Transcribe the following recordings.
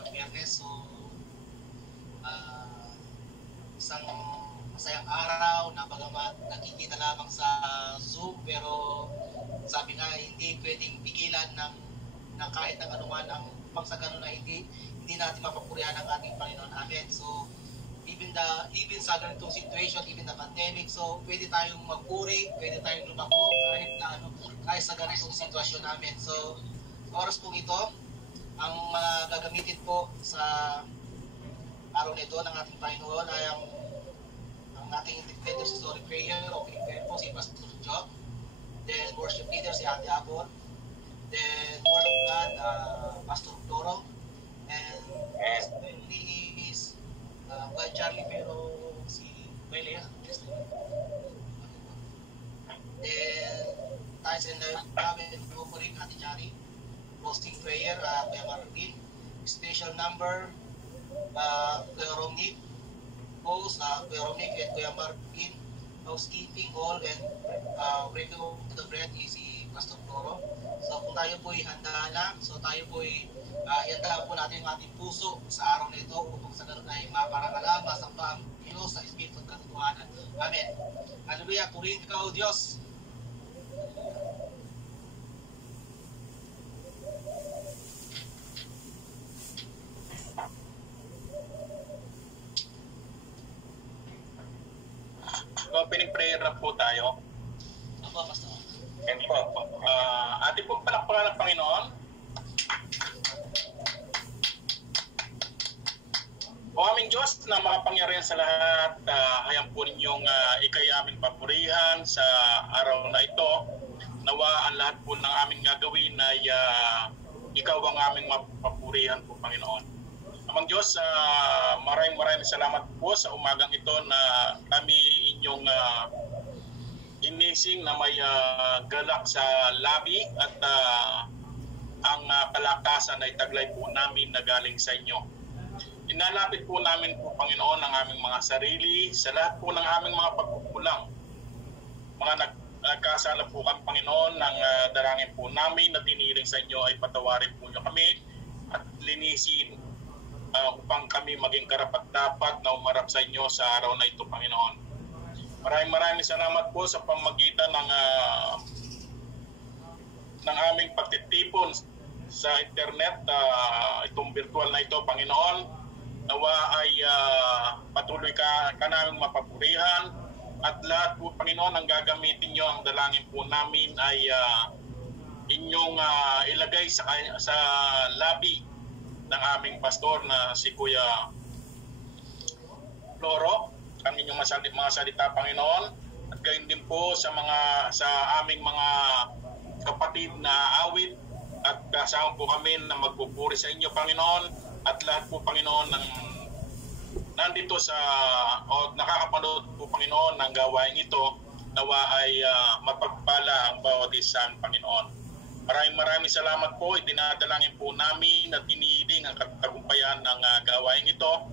ng Biyernes. So, isang masayang araw na bagamat nakikita lamang sa Zoom, pero sabi nga hindi pwedeng pigilan ng kahit ng anuman ang pagsagano na hindi natin mapapurihan ang ating Panginoon. Amen. So, even sa ganitong situation, even the pandemic, so pwede tayong magpuri, pwede tayong lumako kahit sa ganitong sitwasyon namin. So, oras po ito, ang gagamitin po sa araw nito ng ating Panginoon ay ang ating intercessory prayer, opening prayer po si Pastor Job, then worship leader si Ate Abon, then Word of God, Pastor Toro, and family is Brad Charlie, pero si Maylea. Then tayo sa namin po rin Ate Chari, roasting prayer, Kuya Marvin, special number, Kuya Romney, host, Kuya Romney and Kuya Marvin, housekeeping, all, and breaking of the bread is si Pastor Toro. So kung tayo po'y handa na, so tayo po'y iandahan po natin ang ating puso sa araw na ito upang sa ganun ay maparangalan, masamba ang Diyos sa Espiritu at katotohanan. Amen. Hallelujah. Purihin ka, O Diyos. Opening prayer na po tayo. Apo, Pastor. And po, ating pong palakpakan ng Panginoon. O aming Diyos na makapangyarihan sa lahat, hayang po ninyong ikay aming papurihan sa araw na ito. Nawa ang lahat po ng aming gagawin ay ikaw ang aming mapapurihan po, Panginoon. Amang Diyos, maraming salamat po sa umagang ito na kami inyong inising na may galak sa labi at ang kalakasan ay taglay po namin na galing sa inyo. Inalapit po namin po, Panginoon, ang aming mga sarili sa lahat po ng aming mga pagkukulang. Mga nagkasala po kami, Panginoon, ng dalangin po namin na tiniling sa inyo ay patawarin po niyo kami at linisin upang kami maging karapat-dapat na umarap sa inyo sa araw na ito, Panginoon. Maraming salamat po sa pamagitan ng aming pagtitipon sa internet, itong virtual na ito, Panginoon. Nawa ay patuloy ka naming mapapurihan at lahat po, Panginoon, ang gagamitin nyo, ang dalangin po namin ay inyong ilagay sa labi ng aming pastor na si Kuya Floro, ang inyong mga salita, Panginoon, at gayon din po sa aming mga kapatid na awit at kasama po kami na magpupuri sa inyo, Panginoon, at lahat po, Panginoon, ng nandito o nakakapanood po, Panginoon, ng gawain ito, nawa ay mapagpala ang bawat isang, Panginoon. Maraming salamat po. Itinadalangin po namin at tiniling ang katagumpayan ng gawain ito.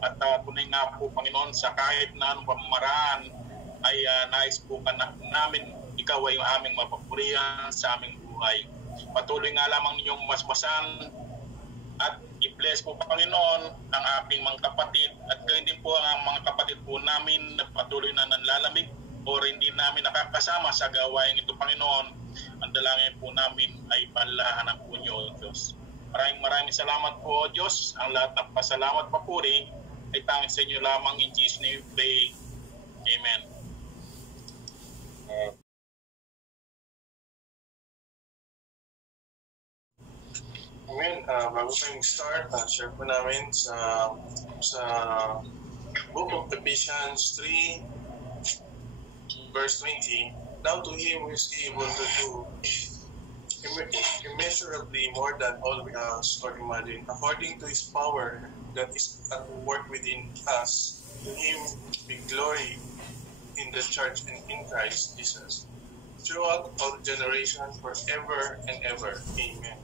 At tunay nga po, Panginoon, sa kahit na anong pamamaraan ay nais po namin ikaw ay aming mapapurihan sa aming buhay. Patuloy nga lamang ninyong masmasan at i-bless po, Panginoon, ang aking mga kapatid at gayon din po ang mga kapatid po namin na patuloy na nanlalamig o hindi namin nakakasama sa gawain ito, Panginoon. Ang dalangin po namin ay panlahanan po niyo, Diyos. Maraming salamat po, Diyos. Ang lahat ng pasalamat, papuri ay tanging sa inyo lamang. In Jesus' name we pray. Amen. Amen. Bago tayo mag-start, share po namin sa Book of Ephesians 3, verse 20. Now to him who is able to do immeasurably more than all we ask or imagine, according to his power that is at work within us, to him be glory in the church and in Christ Jesus, throughout all generations, forever and ever. Amen.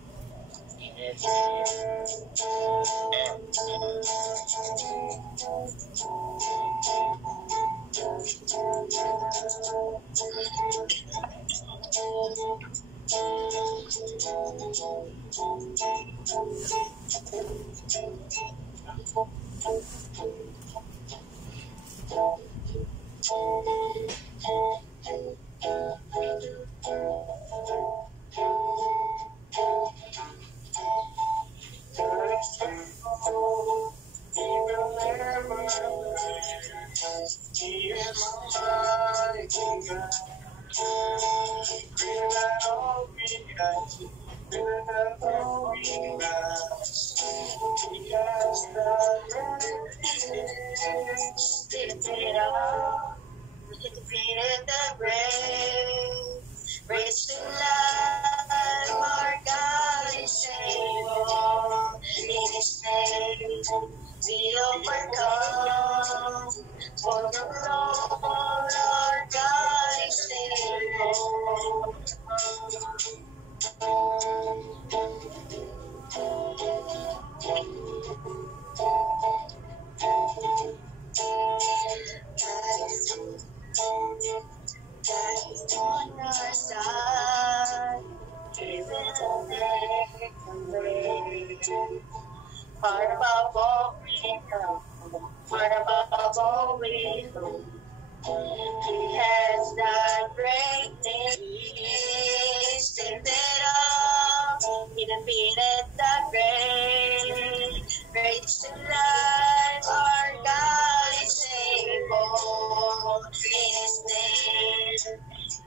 Lifted up, defeated the grave, raised to life, our God is able. In His name we overcome, for the Lord our God is able. God is on our side, He will make a way. Far above all we know, far above all we know, He has done great things. He lifted up, He defeated the grave, raised to life, our God is able. In His name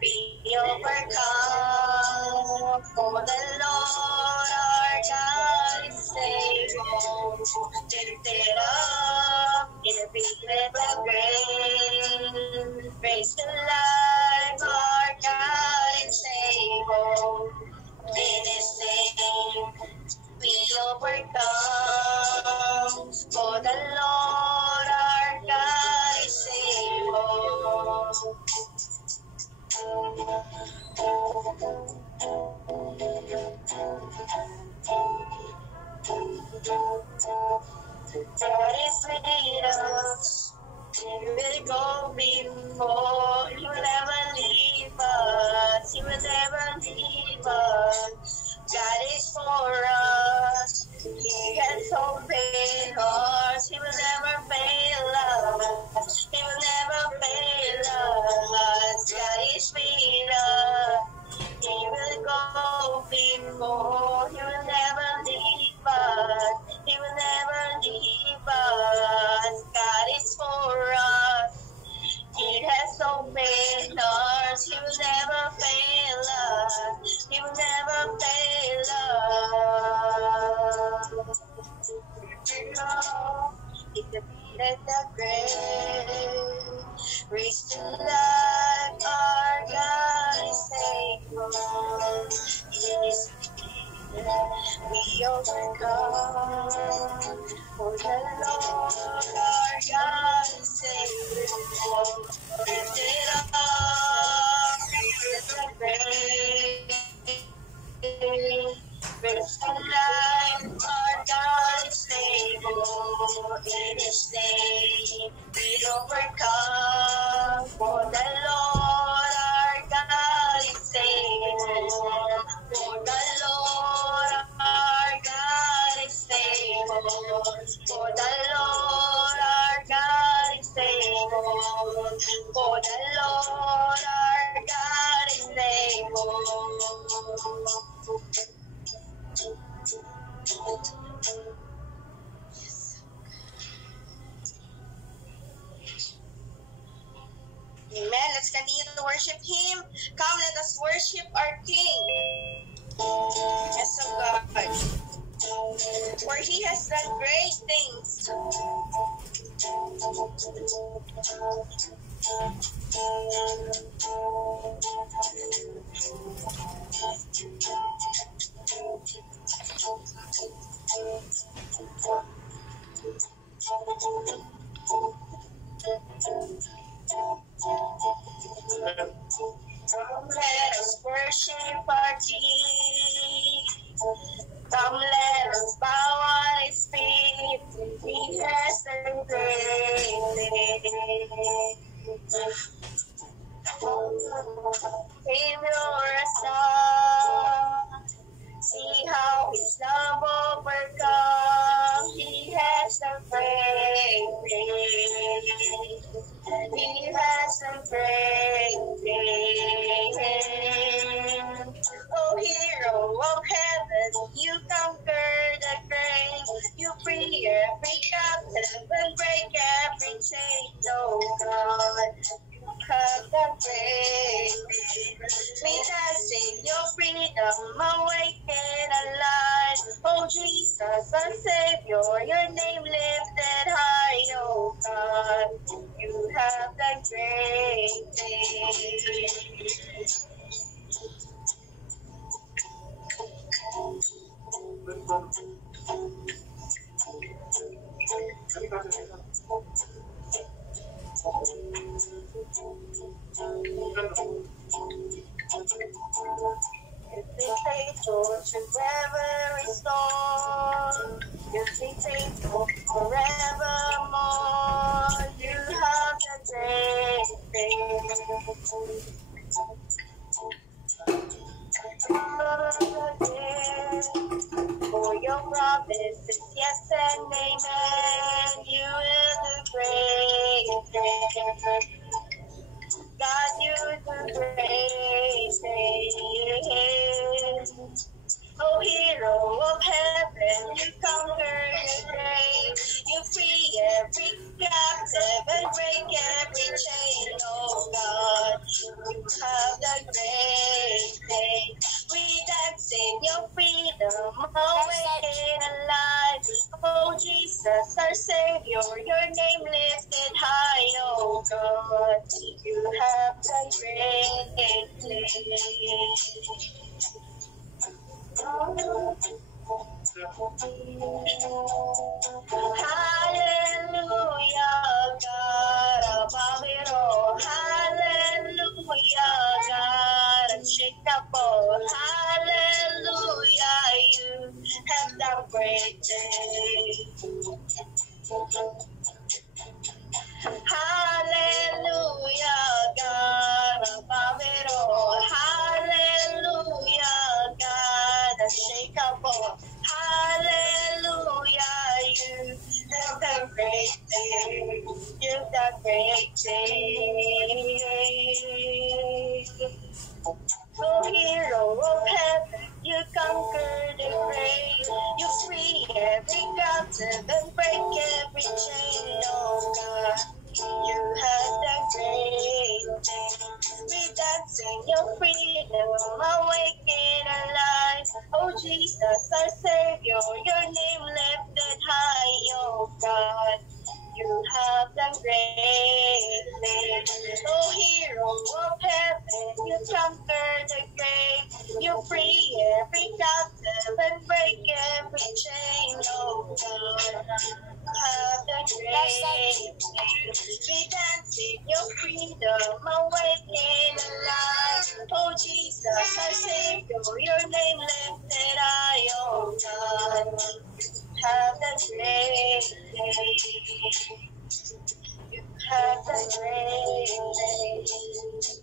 we overcome, for the Lord our God is able. Lifted up, He defeated the grave, raised to life, our God is able. In His name we overcome, for the Lord our God is able. God is with us. He will go before. He will never leave us. He will never leave us. God is for us. He has opened hearts. He will never fail us. He will never fail us. God is with us. He will go before. He will never leave us. He will never leave us. God is for us. He has opened doors. He will never fail us. He will never fail us. He defeated the grave, raised to life, our God is able. In His we overcome, for the Lord our God is able. Lifted up, the grave, raised to life, our God is able. In His name we overcome, for the Lord our God is able. For the Lord our God is able. For the Lord our God is able. For the Lord our God is able. Amen. Let's continue to worship Him. Come, let us worship our King. Yes, oh God. For He has done great things. Come, let us worship our King. Come, let us bow at His feet. He has done great things. Savior us up. See how His love overcomes. He has done great things. He has done great things. Oh, hero of heaven, you conquer the grave. You free every captive and break every chain. Oh God, you have done great things. We dance in your freedom, awake and alive. Oh Jesus, Jesus, our Savior, your name lifted high, oh God. You have done great things. You've been faithful to every storm. You've been faithful forevermore. You have done great things. For your promises, yes and amen. You will do great things. God, you do great things. Oh, hero of heaven, you conquer the grave. You free every captive and break every chain, oh God. You have the great thing. We dance in your freedom, awaken alive. Oh, Jesus, our Savior, your name lifted high, oh God. You have the great thing. Hallelujah, God above it all. Hallelujah, God unshakable. Hallelujah, you have done great things. Hallelujah, God above it all. Hallelujah, God unshakable. Hallelujah, you have done great things. You've done great things. Oh, hero of heaven, you conquer the grave. You free every captive and break every chain, oh God. You have done great things. We dance in your freedom, awaken alive. Oh, Jesus, our Savior, your name lifted high, oh God. You have done great things. Oh, hero of heaven, you conquer the grave. You free every captive and break every chain, oh God. Have the great things. We dance in your freedom, awaken alive. Oh, Jesus, our Savior, your name lifted high, oh God. Have the great things. You have the great things.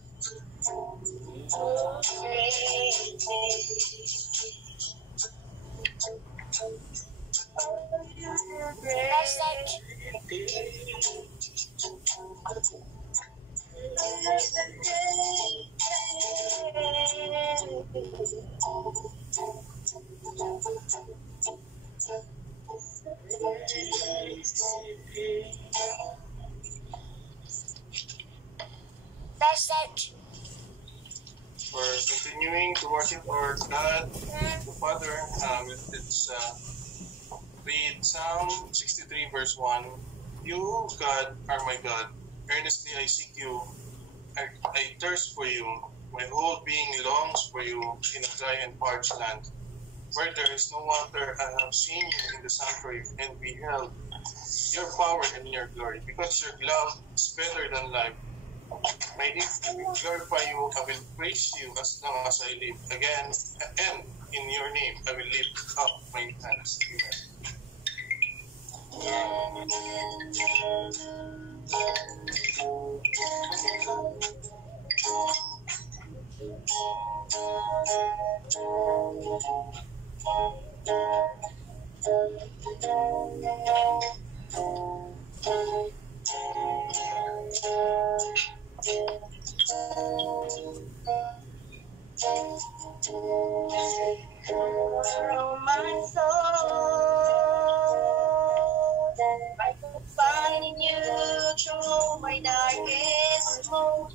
Oh, great things. Oh, you do great things. We're continuing to worship our God, the Father. Let's read Psalm 63, verse 1. You, God, are my God. Earnestly I seek you. I thirst for you. My whole being longs for you in a dry and parched land. Where there is no water, I have seen you in the sanctuary and beheld your power and your glory. Because your love is better than life. My lips will glorify you. I will praise you as long as I live. Again, and in your name, I will lift up my hands. Oh, my soul, I can find in you through my darkest moment.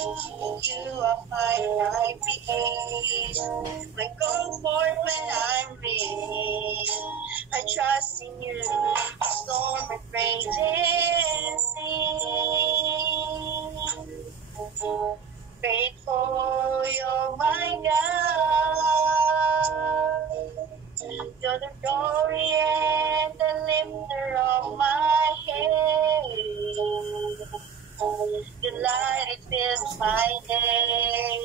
you are my peace, my comfort when I'm weak. I trust in you, storm and rain and sea. Faithful, you're my God. You're the glory and the lifter of my head. Your light, it fills my day.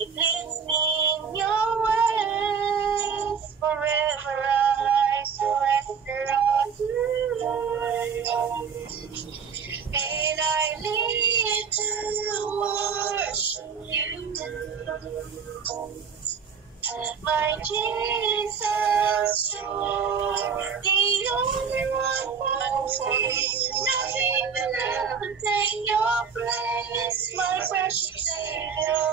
It leads me in your ways. Forever I surrender all to you. And I live to worship you. My Jesus, you're the only one for me. Nothing will ever take your place, my precious Savior.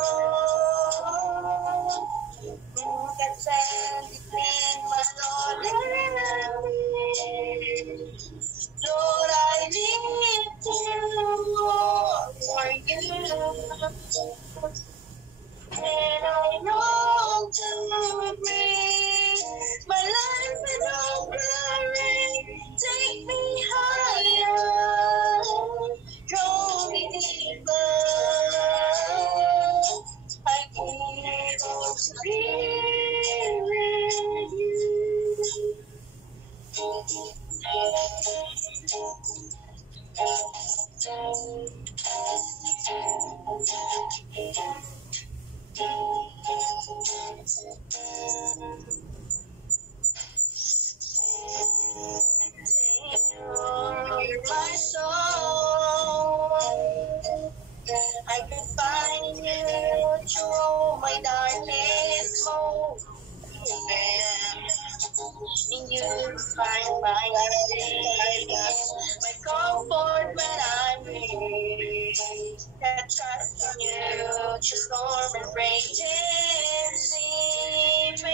Who can stand between my Lord and me? Lord, I live to for you. And I long to breathe my life in all glory. Take me higher, draw me deeper. I need to be with you. You're my soul. I can find you through my darkest moment. In you find my happiness, my comfort when I'm weak. That trust in you, just storm and rage and sea.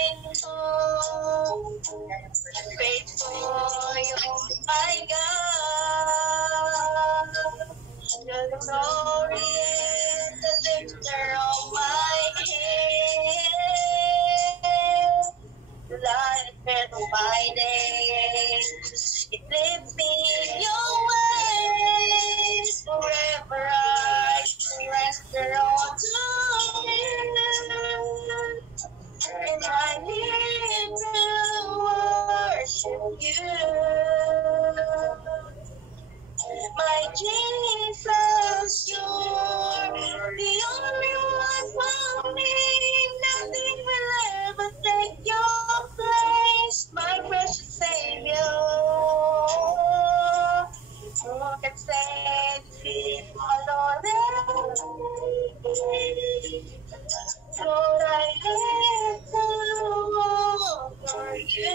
Faithful, you're my God. You're the glory and the lifter of my head. The light and of my days. It leads me in your ways. Forever I surrender all to you. And I live to worship you. My Jesus, you're the only one for me. Nothing will ever take your place, my precious Savior. Who can stand before my Lord and me? Lord, I live to for you.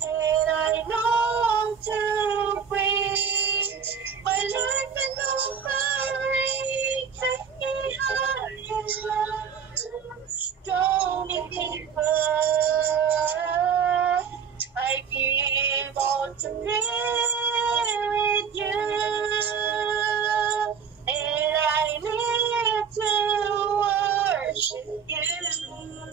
And I long to bring my life and offering. Take me higher, draw me deeper. I give all to be with you. And I live to worship you.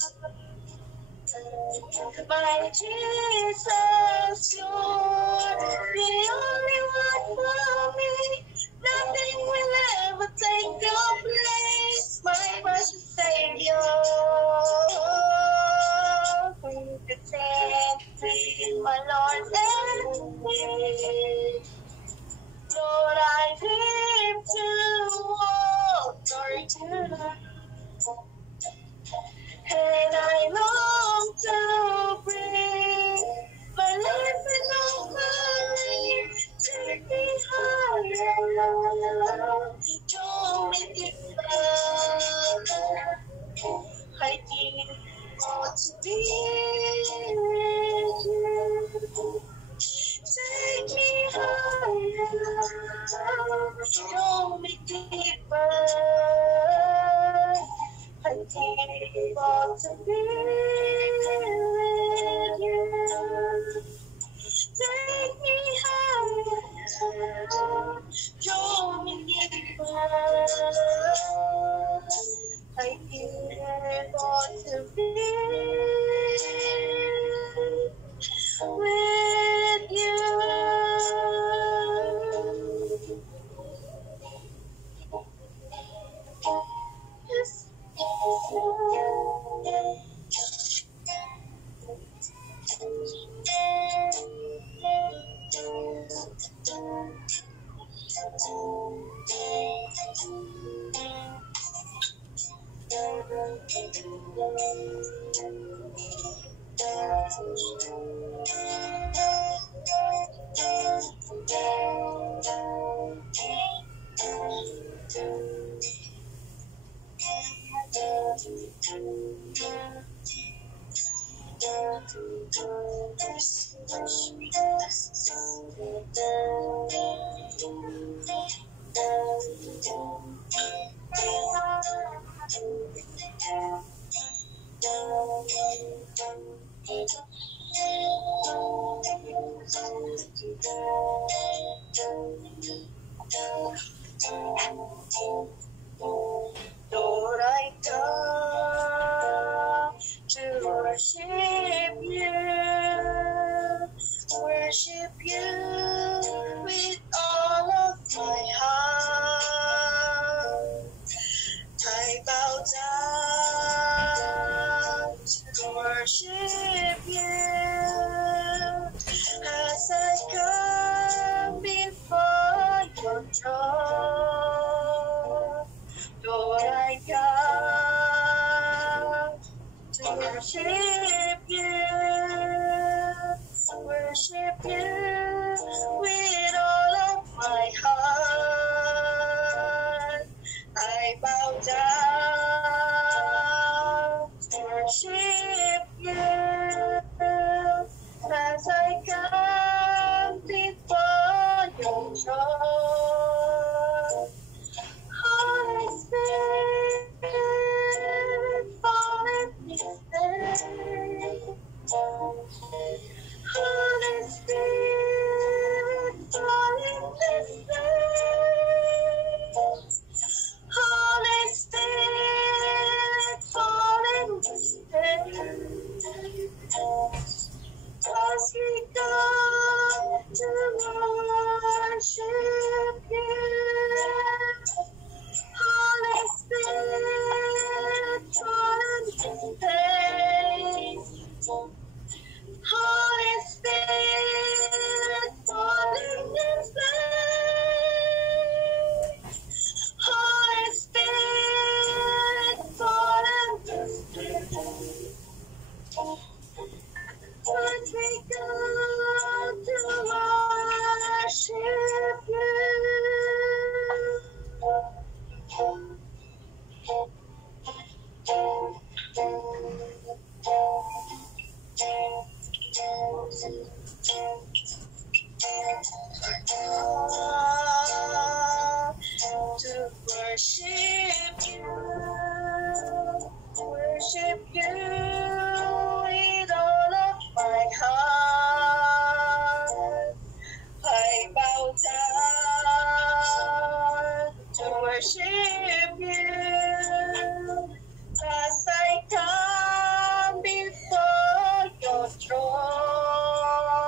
My Jesus, you're the only one for me. Nothing will ever take your place, my precious Savior. Who could stand between my Lord and me? Lord, I live to walk for you. And I long to bring my life and offering. Take me higher, draw me deeper. I need more to be with you. Take me higher, draw me deeper. I keep on to be Lord, I come to worship you with all of my heart. I bow down to worship you as I come before your throne. Lord, I come to worship you with all of my heart. I bow down to worship you as I come before your throne. Holy Spirit, fall in this place. Holy Spirit, fall in this place. Holy Spirit, fall in this place. As we come to worship you, Holy Spirit, fall in this place. Holy Spirit, fall in this place. Holy Spirit, fall in this place. As we come to worship you. To worship you with all of my heart. I bow down to worship you as I come before your throne.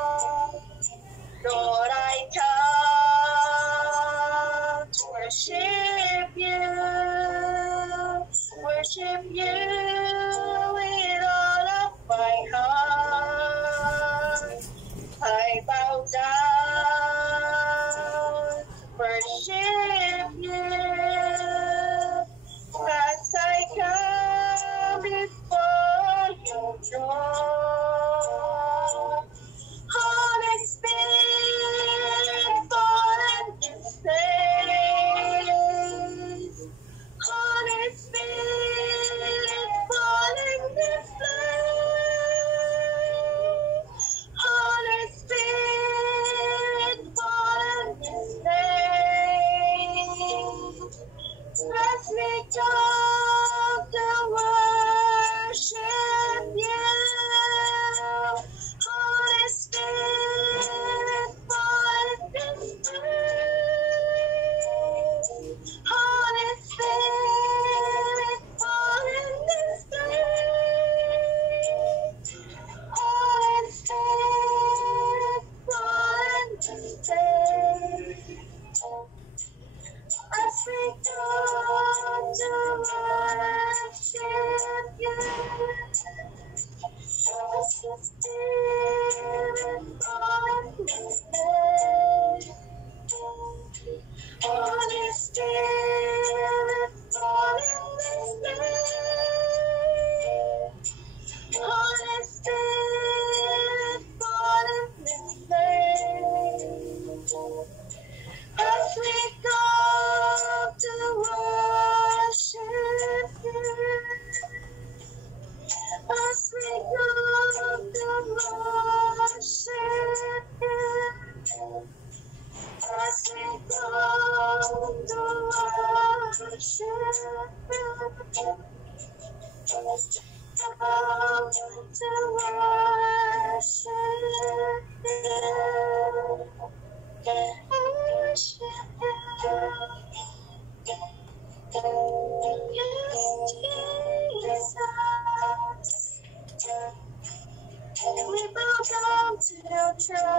We bow down to your throne.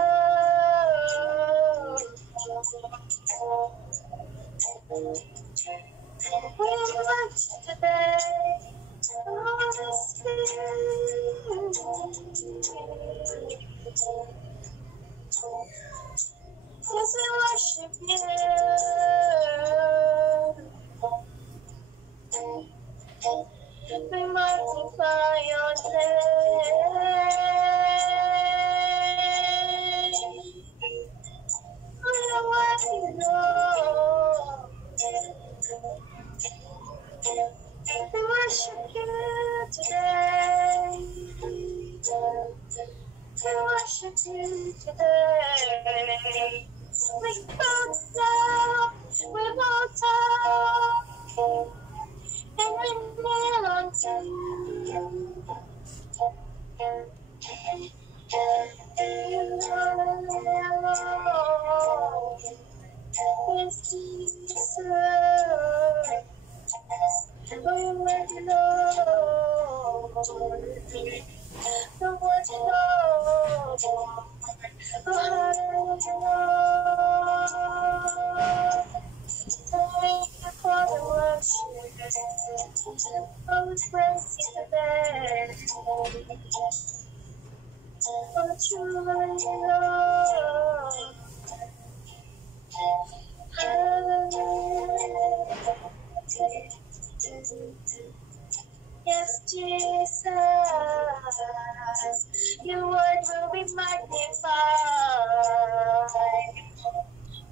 We watch today. Holy Spirit. Yes, we worship you. We magnify your name. We worship you. We worship you today. We worship you today. We bow down, and we kneel unto you. You alone is Jesus. We want to know the one to know. Thank you for the worship. Oh, praise you today. Oh, truly, Lord. Yes, Jesus, your word will be magnified.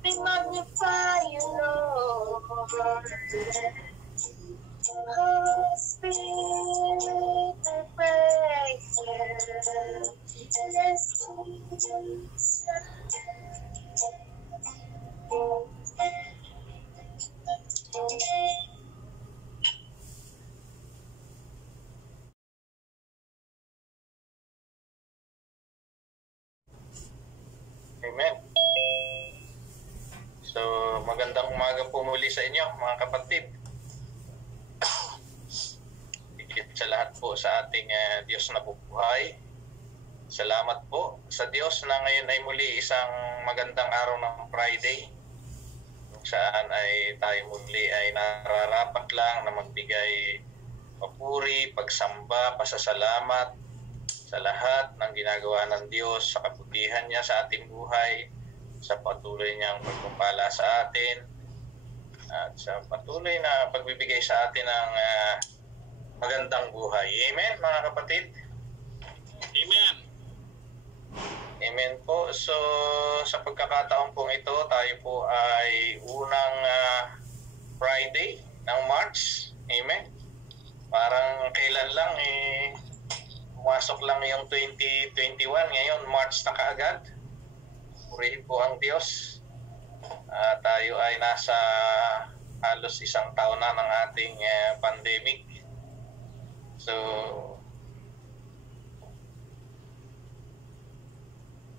We magnify you, Lord. Holy Spirit, we praise you. Yes, Jesus. Amen. So, magandang umaga po muli sa inyo, mga kapatid. Higit sa lahat po sa ating Diyos na bubuhay. Salamat po sa Diyos na ngayon ay muli isang magandang araw ng Friday. Kung saan ay tayo muli ay nararapat lang na magbigay papuri, pagsamba, pasasalamat sa lahat ng ginagawa ng Diyos, sa kabutihan niya sa ating buhay, sa patuloy niyang pagpapala sa atin, at sa patuloy na pagbibigay sa atin ng magandang buhay. Amen, mga kapatid? Amen. Amen po. So, sa pagkakataon pong ito, tayo po ay unang Friday ng March. Amen. Parang kailan lang pumasok lang yung 2021, ngayon March na kaagad. Purihin po ang Diyos. Tayo ay nasa halos isang taon na ng ating pandemic. So,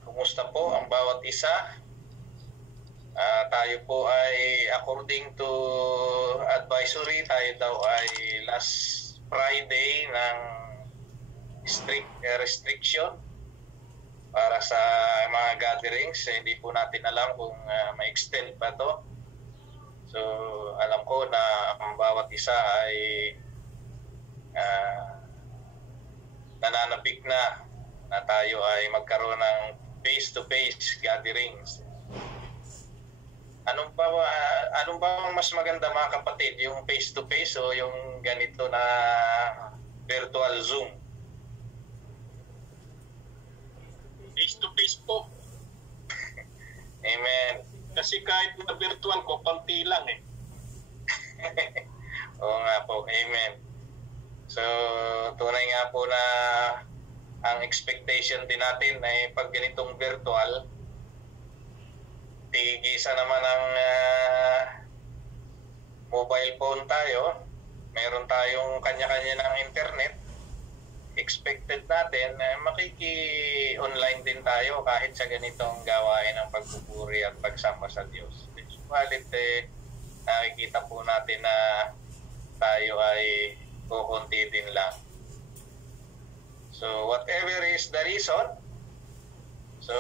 kumusta po ang bawat isa? Tayo po ay according to advisory, tayo daw ay last Friday ng strict restriction para sa mga gatherings. Hindi po natin alam kung ma-extend pa to. So, alam ko na ang bawat isa ay nananabik na tayo ay magkaroon ng face-to-face gatherings. Anong ba ang mas maganda, mga kapatid? Yung face-to-face o yung ganito na virtual Zoom? Face-to-face po. Amen. Kasi kahit na virtual ko, konti lang eh. Oo nga po. Amen. So, tunay nga po na ang expectation din natin ay pag ganitong virtual, tigisa naman ang mobile phone tayo, meron tayong kanya-kanya ng internet, expected natin na makiki-online din tayo kahit sa ganitong gawain ng pagpupuri at pagsamba sa Diyos. Subalit nakikita po natin na tayo ay kukunti din lang. So whatever is the reason, so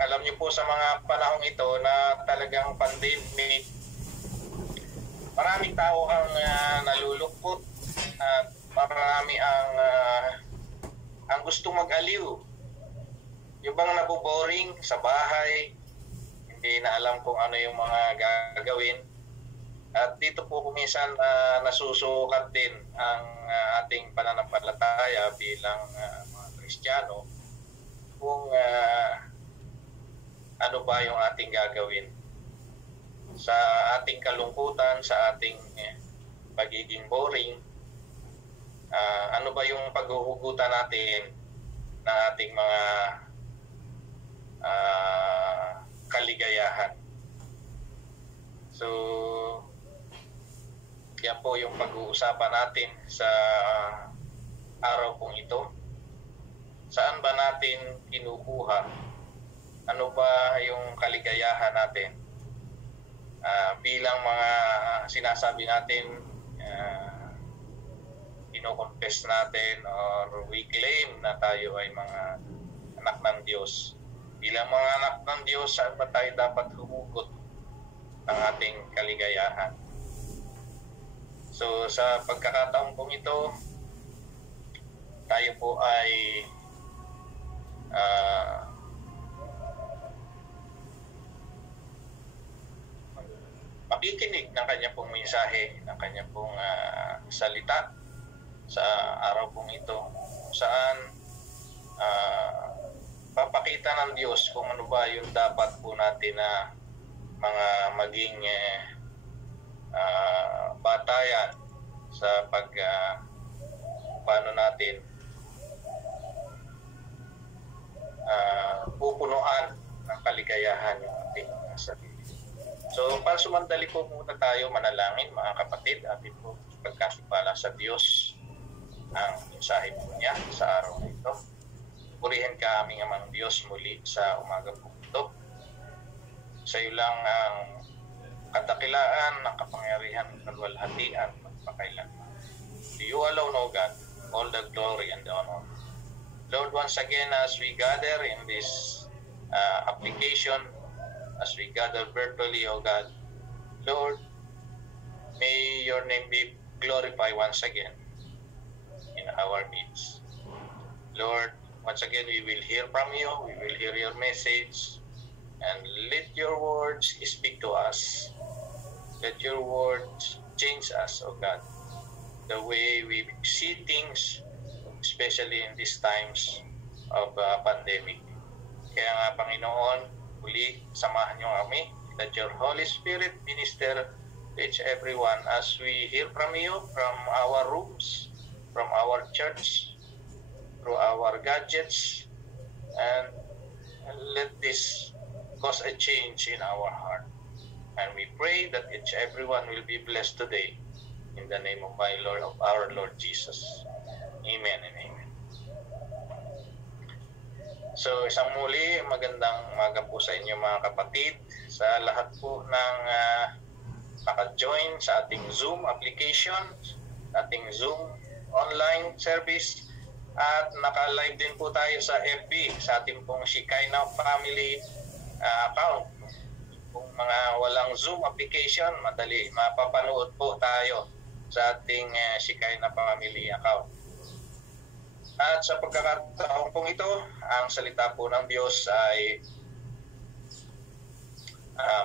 alam niyo po sa mga panahong ito na talagang pandemic, maraming tao ang nalulungkot at marami ang gusto mag-aliw. Yung bang naboboring sa bahay, hindi na alam kung ano yung mga gagawin. At dito po kuminsan nasusukat din ang ating pananampalataya bilang mga Kristiyano kung ano ba yung ating gagawin sa ating kalungkutan, sa ating pagiging boring. Ano ba yung paghuhugutan natin ng ating mga kaligayahan. So yan po yung pag-uusapan natin sa araw pong ito. Saan ba natin kinukuha? Ano ba yung kaligayahan natin? Bilang mga sinasabi natin, ino-confess natin or we claim na tayo ay mga anak ng Diyos. Bilang mga anak ng Diyos, saan ba tayo dapat humugot ng ating kaligayahan? So sa pagkakataon pong ito, tayo po ay makikinig ng kanya pong mensahe, ng kanya pong salita sa araw pong ito, saan papakita ng Diyos kung ano ba yung dapat po natin na mga maging batayan sa paano natin pupunuan ng kaligayahan yung ating sarili. So, pansumandali po muna tayo manalangin, mga kapatid, atin po pagkasipala sa Diyos ang mensahe po niya sa araw na ito. Purihin ka aming amang Diyos muli sa umaga po ito. Sa iyo lang ang kadakilaan, ng kapangyarihan, kalwalhatian, magpakailanman. To you alone, O God, all the glory and the honor. Lord, once again, as we gather in this application, as we gather virtually, O God, Lord, may your name be glorified once again in our midst. Lord, once again, we will hear from you, we will hear your message, and let your words speak to us. Let your words change us, O God, the way we see things, especially in these times of pandemic. Kaya nga, Panginoon, muli, samahan niyo kami. Let your Holy Spirit minister to each everyone as we hear from you, from our rooms, from our church, through our gadgets, and let this cause a change in our heart. And we pray that each everyone will be blessed today in the name of our Lord Jesus. Amen and amen. So isang muli, magandang umaga po sa inyo mga kapatid, sa lahat po ng naka-join sa ating Zoom application, ating Zoom online service, at naka-live din po tayo sa FB, sa ating pong Shekinah Family account. Kung mga walang Zoom application, madali mapapanood po tayo sa ating Shekinah Family account. At sa pagkakataon pong ito, ang salita po ng Diyos ay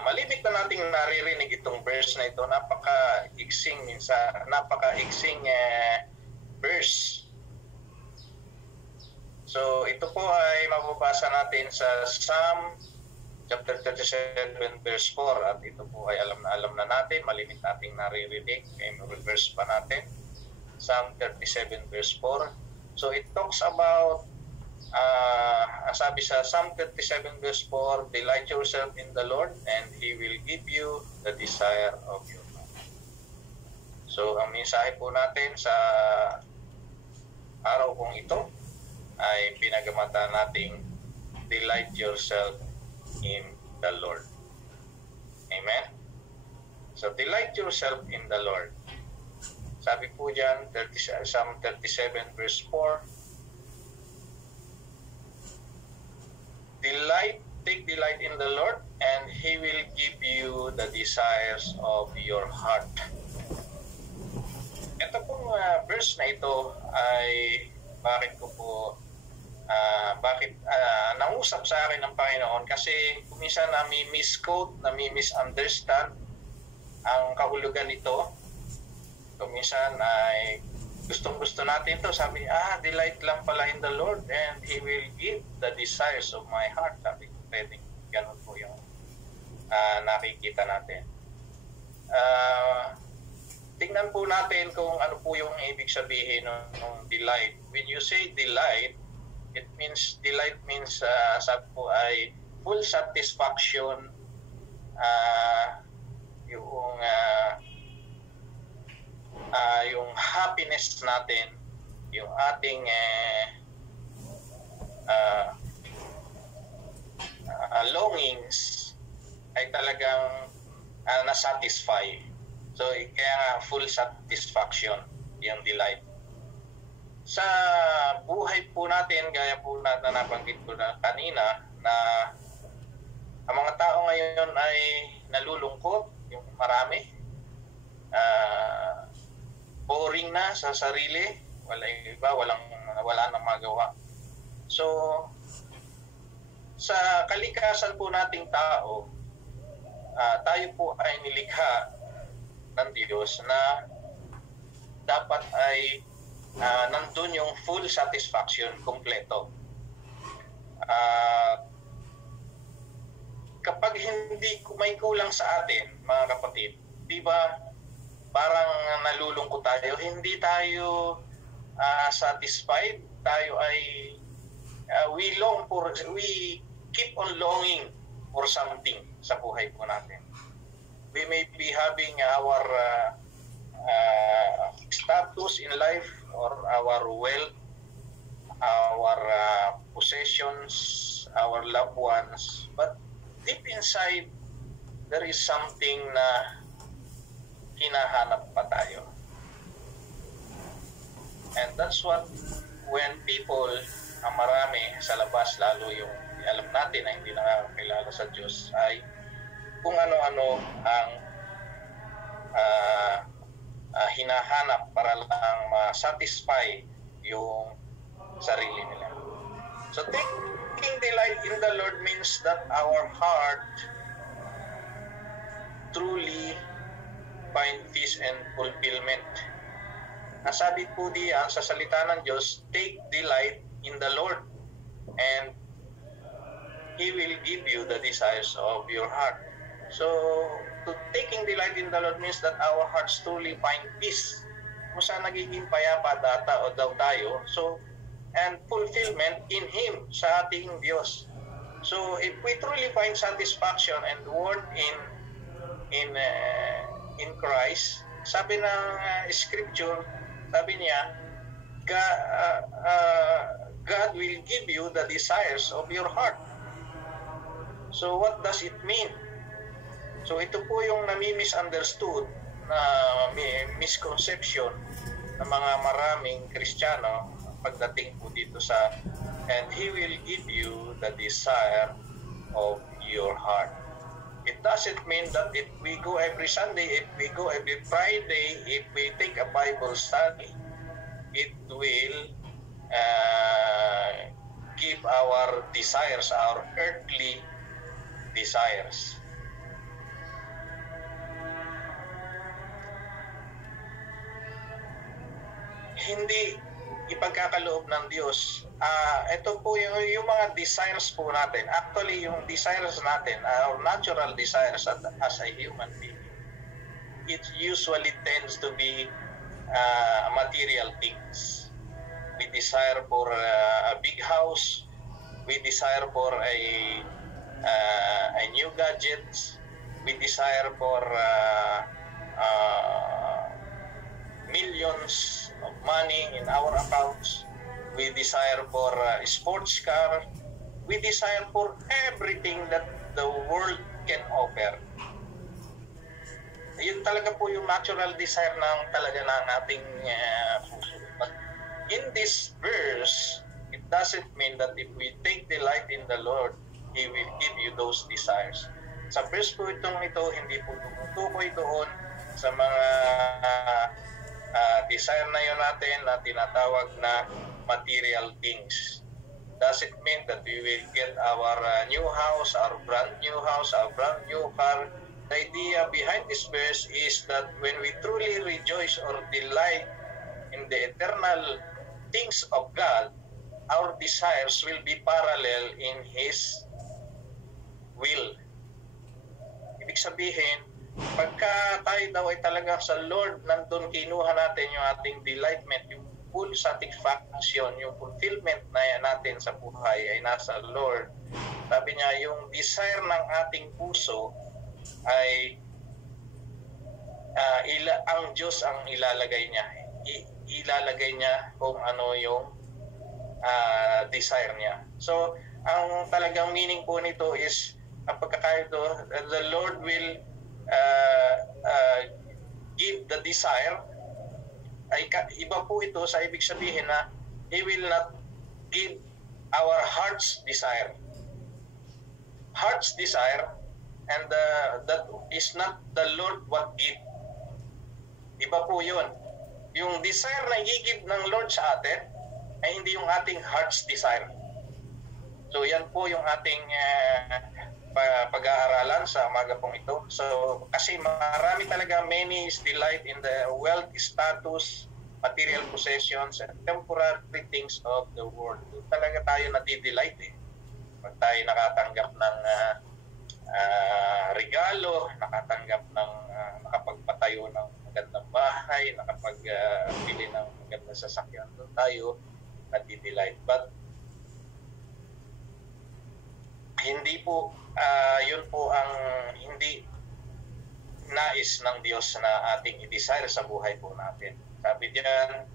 malimit na nating naririnig itong verse na ito. Napaka-iksing verse. So ito po ay mababasa natin sa Psalm chapter 37 verse 4, at ito po ay alam na natin, malimit nating naririnig, kaya reverse pa natin. Psalm 37 verse 4. So it talks about sabi sa Psalm 37 verse 4, delight yourself in the Lord and He will give you the desire of your heart. So ang mensahe po natin sa araw kong ito ay pinagamata nating delight yourself in the Lord. Amen? So delight yourself in the Lord. Sabi po dyan, Psalm 37 verse 4, in the Lord and He will give you the desires of your heart. Ito pong verse na ito ay bakit nangusap sa akin ng Panginoon kasi kuminsan nami-misquote, nami-misunderstand ang kahulugan nito. Kuminsan ay gustong-gusto natin to. Sabi, delight lang pala in the Lord and He will give the desires of my heart. Sabi ko, pwedeng ganun po yung nakikita natin. Tingnan po natin kung ano po yung ibig sabihin ng delight. When you say delight, delight means sabi po ay full satisfaction, yung happiness natin, yung ating longings ay talagang na-satisfy. So, kaya full satisfaction, yung delight. Sa buhay po natin, gaya po natin nabanggit ko na kanina, na ang mga tao ngayon ay nalulungkot, yung marami. Boring na sa sarili, wala nang magawa. So, sa kalikasan po nating tao, tayo po ay nilikha ng Diyos na dapat ay nandun yung full satisfaction, kompleto. Kapag hindi may kulang sa atin, mga kapatid, di ba, parang nalulungkot tayo, hindi tayo satisfied, tayo ay we keep on longing for something sa buhay po natin. We may be having our status in life or our wealth, our possessions, our loved ones, but deep inside there is something na hinahanap pa tayo. And that's what when people, marami sa labas, lalo yung alam natin na hindi nakakakilala sa Diyos, ay kung ano-ano ang hinahanap para lang ma-satisfy yung sarili nila. So taking delight in the Lord means that our heart truly find peace and fulfillment. Ang sabi po diyan sa salita ng Diyos, take delight in the Lord and He will give you the desires of your heart. So, taking delight in the Lord means that our hearts truly find peace. Kung saan nagiging payapa daw tayo. So, and fulfillment in Him, sa ating Diyos. So, if we truly find satisfaction and worth in Christ, sabi ng Scripture, sabi niya, God will give you the desires of your heart. So what does it mean? So ito po yung nami-misunderstood na misconception ng mga maraming Kristiyano pagdating po dito sa and He will give you the desire of your heart. It doesn't mean that if we go every Sunday, if we go every Friday, if we take a Bible study, it will give our desires, our earthly desires. Hindi ipagkakaloob ng Diyos. Ito po yung mga desires po natin. Actually, yung desires natin, our natural desires as a human being, it usually tends to be material things. We desire for a big house. We desire for a new gadgets. We desire for millions of money in our accounts. We desire for a sports car. We desire for everything that the world can offer. Yun talaga po yung natural desire ng talaga ng ating puso. But in this verse, it doesn't mean that if we take delight in the Lord, He will give you those desires. Sa verse po ito, hindi po tumutukoy doon sa mga desire na yun natin na tinatawag na material things. Does it mean that we will get our new house, our brand new house, our brand new car? The idea behind this verse is that when we truly rejoice or delight in the eternal things of God, our desires will be parallel in His will. Ibig sabihin, pagka tayo daw ay talaga sa Lord, nandun kinuha natin yung ating delightment, yung full satisfaction, yung fulfillment na natin sa buhay ay nasa Lord. Sabi niya, yung desire ng ating puso ay ang Diyos ang ilalagay niya. Ilalagay niya kung ano yung desire niya. So, ang talagang meaning po nito is, ang pagkakayo ito, the Lord will give the desire. Ay iba po ito sa ibig sabihin na He will not give our heart's desire. Heart's desire, and that is not the Lord what give. Iba po yun. Yung desire na i-give ng Lord sa atin ay hindi yung ating heart's desire. So yan po yung ating pag-aaralan sa umaga pong ito. So kasi marami talaga, many is delight in the wealth, status, material possessions, and temporary things of the world. Talaga tayo nadi-delight eh. Pag tayo nakatanggap ng regalo, nakatanggap ng nakapagpatayo ng magandang bahay, nakapagbili ng magandang sasakyan, doon tayo nadi-delight. But hindi po yun po ang hindi nais ng Diyos na ating i-desire sa buhay po natin. Sabi diyan,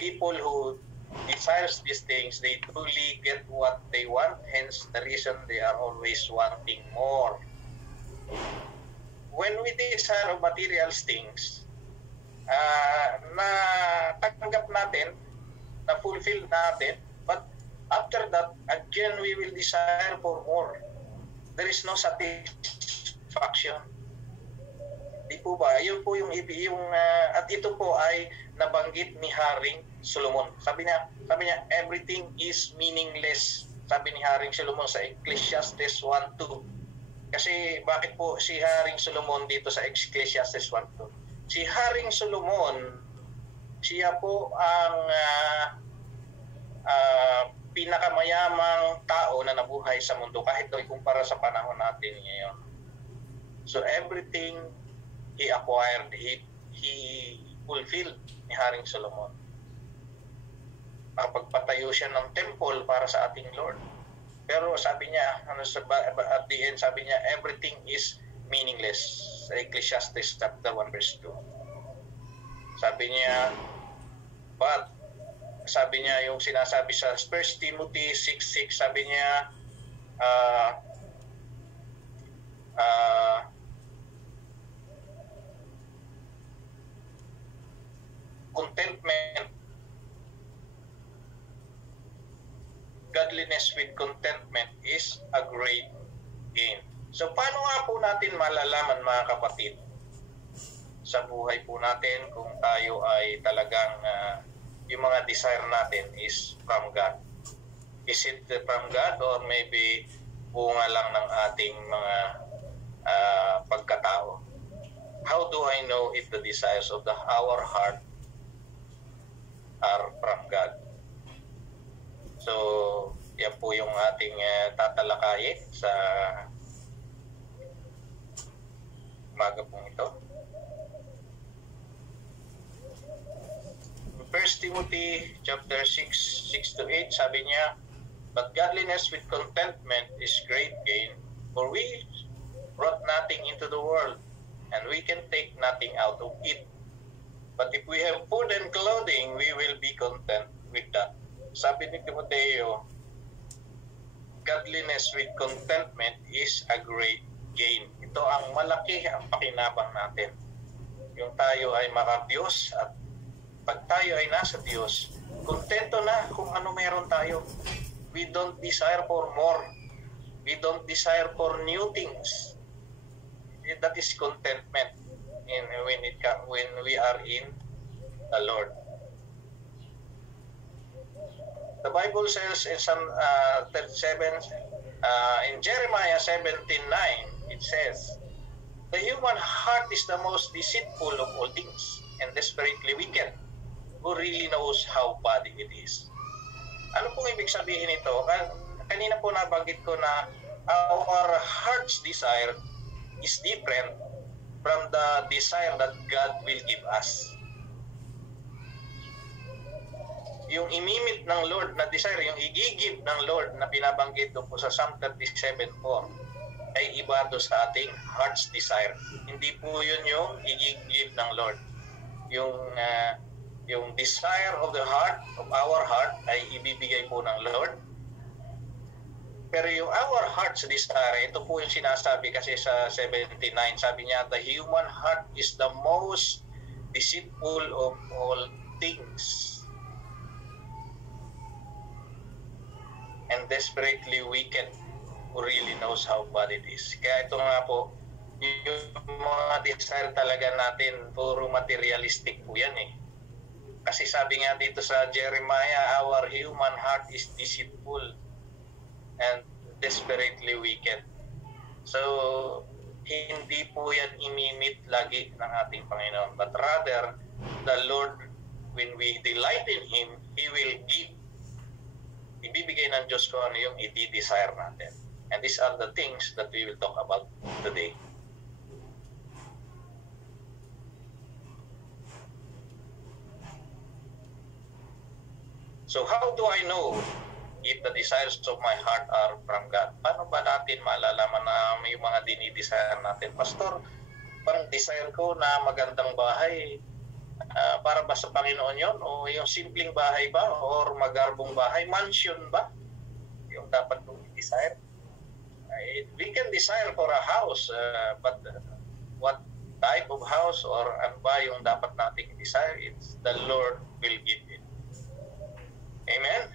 people who desires these things, they truly get what they want, hence the reason they are always wanting more. When we desire of material things, na tanggap natin, na fulfill natin, but after that, again, we will desire for more. There is no satisfaction. Di po ba? Yun po yung at ito po ay nabanggit ni Haring Solomon. Sabi niya, everything is meaningless. Sabi ni Haring Solomon sa Ecclesiastes 1:2. Kasi bakit po si Haring Solomon dito sa Ecclesiastes 1:2? Si Haring Solomon, siya po ang pinakamayamang tao na nabuhay sa mundo kahit ito ikumpara sa panahon natin ngayon. So everything he acquired, he fulfilled ni Haring Solomon. Makapagpatayo siya ng temple para sa ating Lord. Pero sabi niya, at the end, sabi niya, everything is meaningless. Sa Ecclesiastes chapter 1 verse 2. Sabi niya, but sabi niya yung sinasabi sa 1 Timothy 6:6, sabi niya contentment, godliness with contentment is a great gain. So paano nga po natin malalaman, mga kapatid, sa buhay po natin kung tayo ay talagang yung mga desire natin is from God? Is it from God or maybe bunga lang ng ating mga pagkatao? How do I know if the desires of our heart are from God? So, yan po yung ating tatalakayin sa umaga pong ito. 1 Timothy chapter 6:6-8, sabi niya, but godliness with contentment is great gain, for we brought nothing into the world, and we can take nothing out of it. But if we have food and clothing, we will be content with that. Sabi ni Timoteo, godliness with contentment is a great gain. Ito ang malaki ang pakinabang natin. Yung tayo ay maka-Diyos, at pag tayo ay nasa Diyos, kontento na kung ano meron tayo. We don't desire for more. We don't desire for new things. That is contentment when we are in the Lord. The Bible says in some 37, in Jeremiah 17:9, it says, "The human heart is the most deceitful of all things and desperately wicked. Who really knows how bad it is?" Ano pong ibig sabihin nito? Kanina po nabanggit ko na our heart's desire is different from the desire that God will give us. Yung imimit ng Lord na desire, yung i-give ng Lord na binabanggit doon po sa Psalm 37:4 ay iba doon sa ating heart's desire. Hindi po yun yung i-give ng Lord. Yung desire of the heart, of our heart, ay ibibigay po ng Lord. Pero yung our heart's desire, ito po yung sinasabi kasi sa 79, sabi niya, "The human heart is the most deceitful of all things and desperately wicked. Who really knows how bad it is." Kaya ito nga po, yung mga desire talaga natin, puro materialistic po yan eh. Kasi sabi nga dito sa Jeremiah, "Our human heart is deceitful and desperately wicked." So, hindi po yan imimit lagi ng ating Panginoon. But rather, the Lord, when we delight in Him, He will give. Ibibigay ng Diyos ko ano yung i-desire natin. And these are the things that we will talk about today. So how do I know if the desires of my heart are from God? Paano ba natin malalaman na may mga dinidesire natin? Pastor, parang desire ko na magandang bahay, para ba sa Panginoon yun? O yung simpleng bahay ba? Or magarbong bahay? Mansion ba? Yung dapat kong i-desire? We can desire for a house, but what type of house or ano ba yung dapat nating i-desire? It's the Lord will give it. Amen?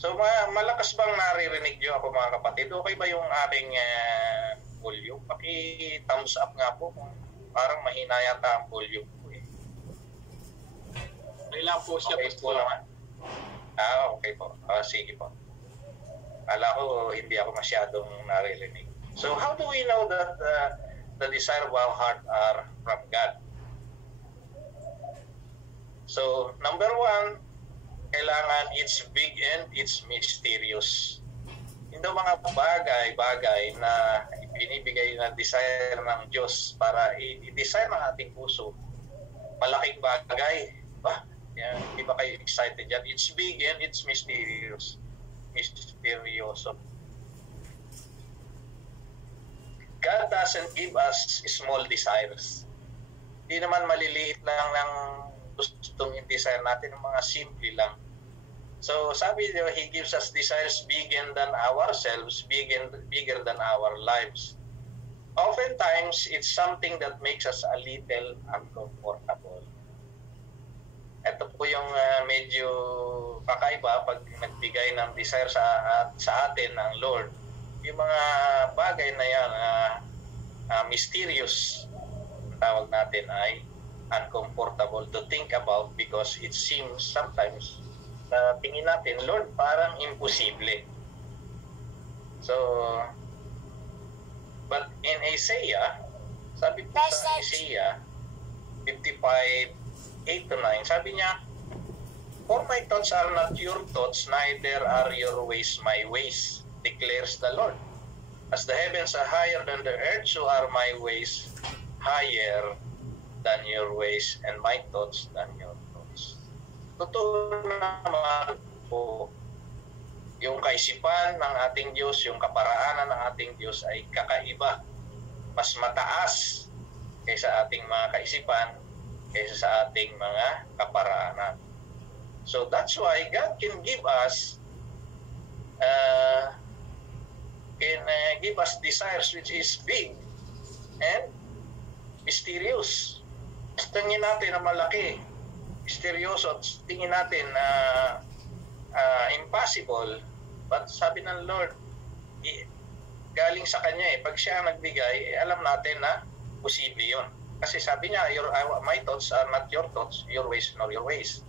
So, malakas bang naririnig nyo ako mga kapatid? Okay ba yung aking volume? Paki-thumbs up nga po. Parang mahina yata ang volume ko eh. May lang po siya. Okay po naman. Okay po. Sige po. Kala ko hindi ako masyadong naririnig. So, how do we know that the desire of our heart are from God? So, number one, kailangan it's big and it's mysterious. Hindi mga bagay na binibigay na desire ng Diyos para i-desire ng ating puso. Malaking bagay. Yan, di ba kayo excited yan? It's big and it's mysterious. Misterioso. God doesn't give us small desires. Hindi naman maliliit lang ng gustong i-desire natin, ng mga simple lang. So, sabi niyo, He gives us desires bigger than ourselves, bigger than our lives. Oftentimes, it's something that makes us a little uncomfortable. Ito po yung medyo kakaiba pag nagbigay ng desire sa atin ng Lord. Yung mga bagay na yan, mysterious, tawag natin ay uncomfortable to think about because it seems sometimes tingin natin, Lord, parang imposible. So, but in Isaiah, sabi po sa Isaiah 55:8-9, sabi niya, "For my thoughts are not your thoughts, neither are your ways my ways, declares the Lord. As the heavens are higher than the earth, so are my ways higher than your ways, and my thoughts than your thoughts." Totoo naman po, yung kaisipan ng ating Diyos, yung kaparaanan ng ating Diyos ay kakaiba. Mas mataas kaysa ating mga kaisipan, kaysa sa ating mga kaparaanan. So that's why God can give us desires which is big and mysterious. Tingin natin na malaki, misteryoso, tingin natin na impossible, But sabi ng Lord, galing sa Kanya Pag siya ang nagbigay, alam natin na posible yun. Kasi sabi niya, my thoughts are not your thoughts, your ways nor your ways.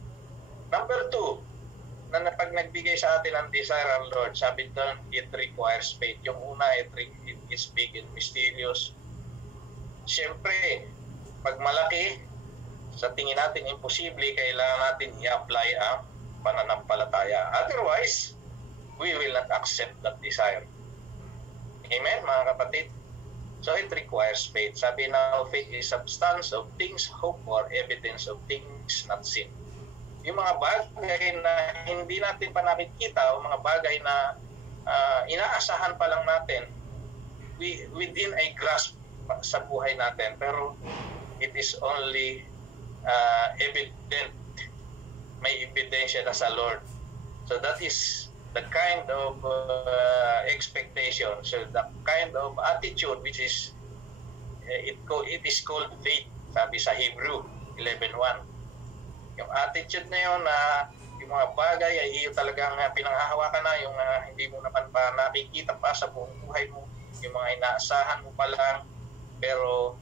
Number 2, na pag nagbigay sa atin ang desire ng Lord, sabi doon, it requires faith. Yung una, it is big and mysterious. Siyempre, pag malaki, sa tingin natin imposible, kailangan natin i-apply ang pananampalataya. Otherwise, we will not accept that desire. Amen, mga kapatid? So it requires faith. Sabi na, faith is substance of things hoped for, evidence of things not seen. Yung mga bagay na hindi natin pa nakikita o mga bagay na inaasahan pa lang natin within a grasp sa buhay natin, pero it is only evident, may ebidensya na sa Lord. So that is the kind of expectation, so the kind of attitude which is it is called faith, sabi sa Hebrew 11:1. Yung attitude na yun na yung mga bagay ay iyo talagang pinanghahawakan na, yung hindi mo naman pa nakikita pa sa buong buhay mo, yung mga inaasahan mo pa lang, pero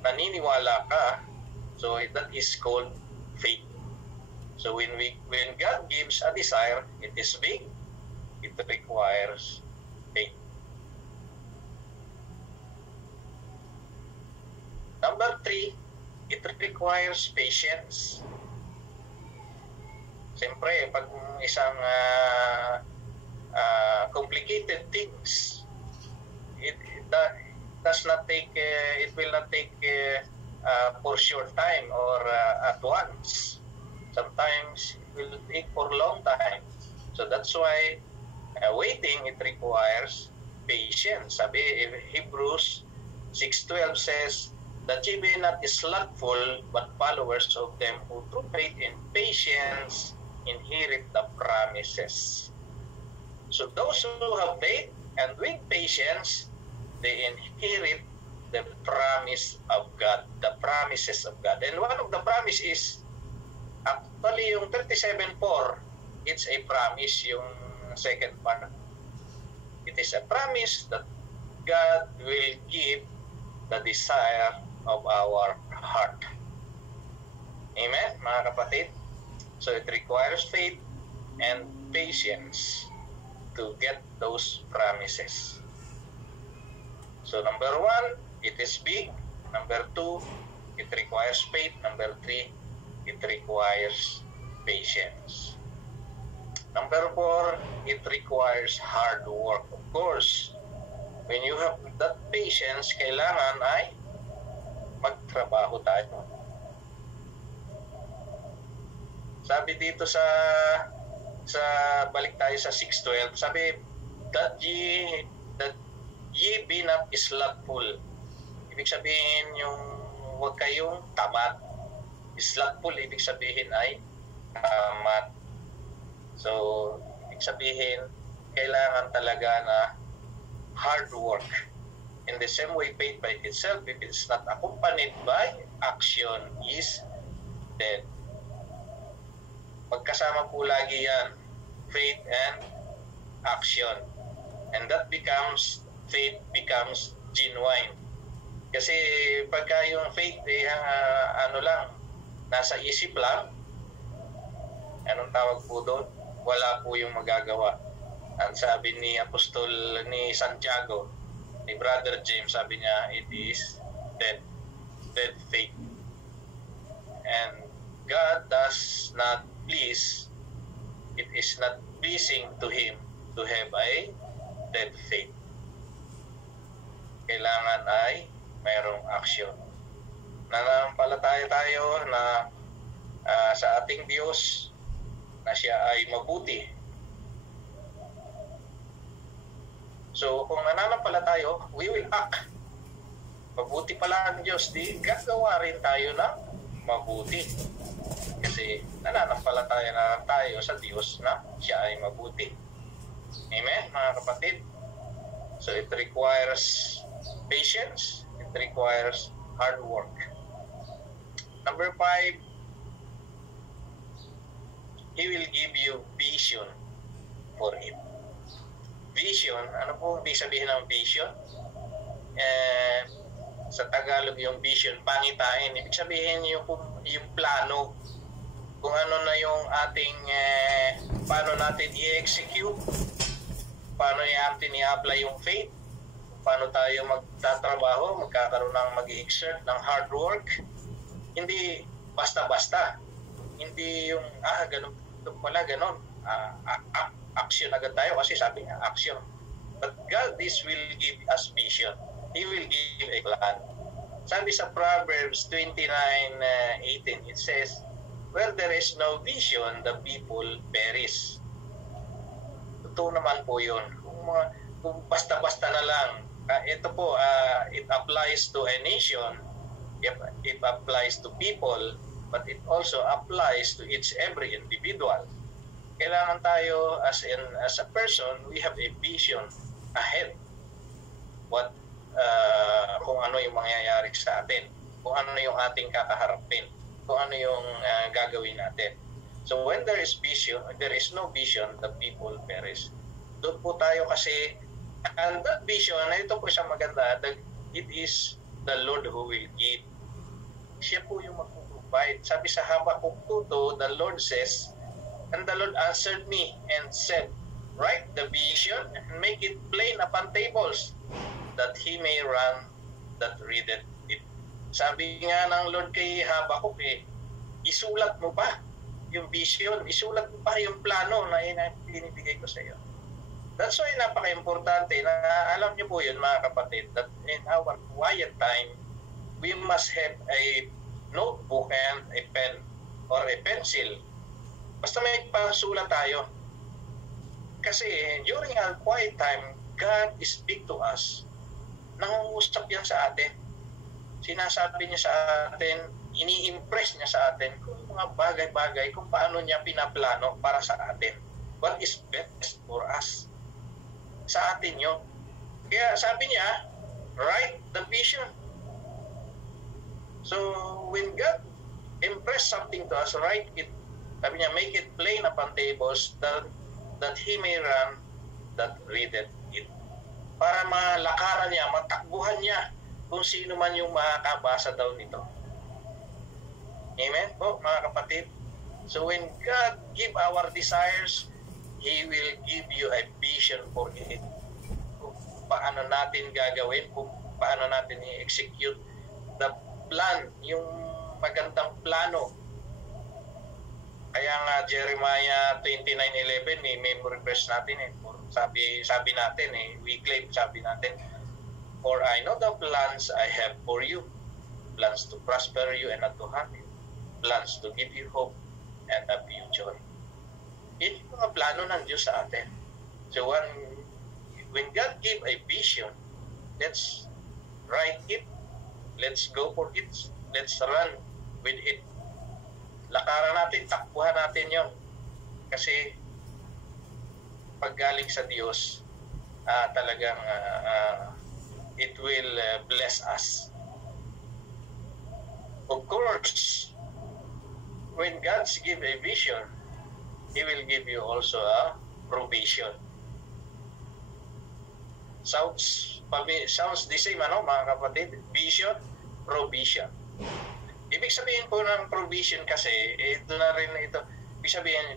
naniniwala ka. So that is called faith. So when God gives a desire, it is big, it requires faith. Number 3, it requires patience. Siyempre, pag isang complicated things, it does not take, it will not take for short time or at once. Sometimes it will take for long time. So that's why waiting, it requires patience. Sabi, Hebrews 6:12 says, that ye be not slothful, but followers of them who through faith and patience inherit the promises. So those who have faith and with patience, they inherit the promise of God, the promises of God. And one of the promise is, actually yung 37:4, it's a promise, yung second part. It is a promise that God will give the desire of our heart. Amen, mga kapatid? So it requires faith and patience to get those promises. So number 1, it is big. Number 2, it requires faith. Number 3, it requires patience. Number 4, it requires hard work. Of course, when you have that patience, kailangan ay magtrabaho tayo. Sabi dito sa balik tayo sa 6:12, sabi that ye be not slothful. Ibig sabihin yung huwag kayong tamad. Slothful ibig sabihin ay tamad. So ibig sabihin kailangan talaga na hard work. In the same way, faith by itself, if it's not accompanied by action, is dead. Magkasama po lagi yan, faith and action. And that becomes, faith becomes genuine. Kasi pagka yung faith, nasa isip lang, anong tawag po doon? Wala po yung magagawa. Ang sabi ni Apostol ni Santiago, ni Brother James, sabi niya, it is dead faith. And God does not please, it is not pleasing to Him to have a dead faith. Kailangan ay mayroong action. Nananampalataya tayo na sa ating Diyos na Siya ay mabuti. So, kung nananampalataya tayo, we will act. Mabuti pala ang Diyos, di gagawa rin tayo ng mabuti. Kasi nananampalataya na tayo sa Diyos na Siya ay mabuti. Amen, mga kapatid? So, it requires patience. It requires hard work. Number 5, He will give you vision. for it. Vision, ano po ibig sabihin ng vision? Sa Tagalog yung vision, pangitain. Ibig sabihin yung plano. Kung ano na yung ating, paano natin i-execute, paano natin i-apply yung faith, paano tayo magtatrabaho, magkakaroon ng mag-exert ng hard work. Hindi basta-basta. Hindi yung, ganun pala, ganun. Action agad tayo kasi sabi niya, action. But God will give us vision. He will give a plan. Sabi sa Proverbs 29:18, it says, where there is no vision, the people perish. Totoo naman po yun. Kung basta-basta na lang, ito po, it applies to a nation, it applies to people, but it also applies to every individual. Kailangan tayo as a person, we have a vision ahead. Kung ano yung mangyayari sa atin, kung ano yung ating kakaharapin, kung ano yung gagawin natin. So when there is no vision, the people perish. Doon po tayo kasi, and that vision, ito po isang maganda, it is the Lord who will give. Siya po yung mag-provide. Sabi sa Habakkuk 2, the Lord says, and the Lord answered me and said, write the vision and make it plain upon tables, that he may run that readeth it. Sabi nga ng Lord kay Habakkuk, isulat mo pa yung vision, isulat mo pa yung plano na binibigay ko sa iyo. That's why napaka-importante na alam niyo po yun mga kapatid, that in our quiet time, we must have a notebook and a pen or a pencil. Basta may pasulat tayo. Kasi during our quiet time, God speak to us. Nangungusap yan sa atin. Sinasabi niya sa atin, ini-impress niya sa atin kung mga bagay-bagay, kung paano niya pinaplano para sa atin. What is best for us? Sa atin yun. Kaya sabi niya, write the vision. So, when God impress something to us, write it. Sabi niya, make it plain upon tables that he may run that readeth it. Para malakaran niya, matakbuhan niya kung sino man yung makakabasa daw nito. Amen po mga kapatid. So when God give our desires, He will give you a vision for it. Kung paano natin gagawin, kung paano natin i-execute the plan, yung magandang plano. Kaya nga Jeremiah 29:11, memory verse natin sabi natin we claim, sabi natin, for I know the plans I have for you, plans to prosper you and not to harm you, plans to give you hope and a future. Yun yung mga plano ng Diyos sa atin. So when God give a vision, let's write it, let's go for it, let's run with it. Lakaran natin, takbuhan natin yon. Kasi pag galing sa Diyos, talagang it will bless us. Of course, when God gives a vision, He will give you also a provision. Sounds the same, mga kapatid? Vision, provision. Ibig sabihin po ng provision kasi, ito na rin ito, ibig sabihin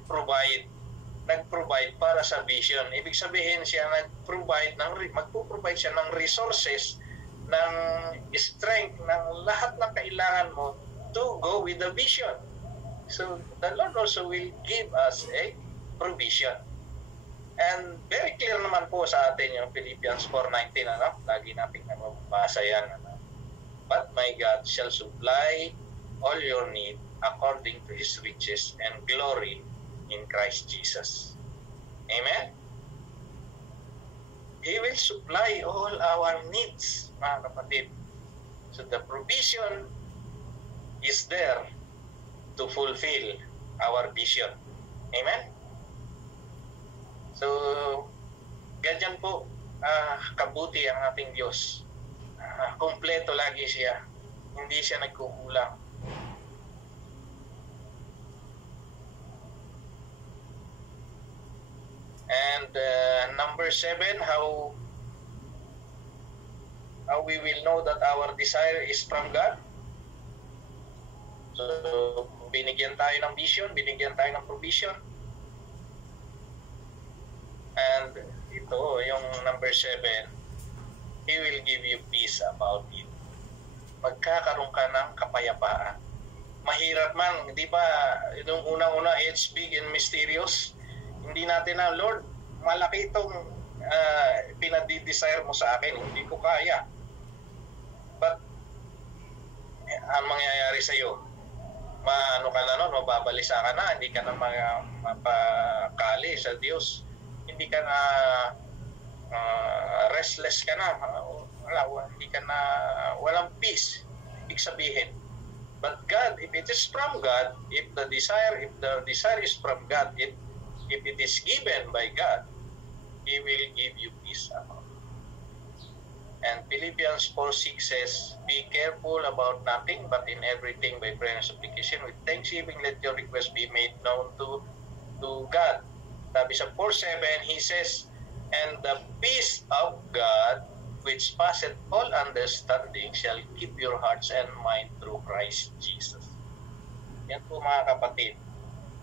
nag-provide para sa vision. Ibig sabihin siya magpo-provide siya ng resources, ng strength, ng lahat ng kailangan mo to go with the vision. So the Lord also will give us a provision. And very clear naman po sa atin yung Philippians 4:19, lagi nating nababasa yan. But my God shall supply all your need according to His riches and glory in Christ Jesus. Amen? He will supply all our needs, mga kapatid. So the provision is there to fulfill our vision. Amen? So, ganyan po kabuti ang ating Diyos. Kompleto lagi siya. Hindi siya nagkukulang. And number 7, how we will know that our desire is from God. So, binigyan tayo ng vision, binigyan tayo ng provision. And ito, yung number 7, He will give you peace about it. Magkakaroon ka ng kapayapaan. Mahirap man, di ba, yung unang-una, it's big and mysterious. Hindi natin na, Lord, malaki itong pinadi-desire mo sa akin, hindi ko kaya. But, ang mangyayari sa iyo, maano ka na nun, mababalisa ka na, hindi ka na mapakali sa Diyos, hindi ka na restless ka na, hindi ka na, walang peace, ibig sabihin. But God, if it is from God, if the desire is from God, if it is given by God, He will give you peace about it. And Philippians 4:6 says, be careful about nothing, but in everything by prayer and supplication with thanksgiving let your requests be made known to God. Sabi sa 4:7, he says, and the peace of God, which passeth all understanding, shall keep your hearts and mind through Christ Jesus. Yan po mga kapatid,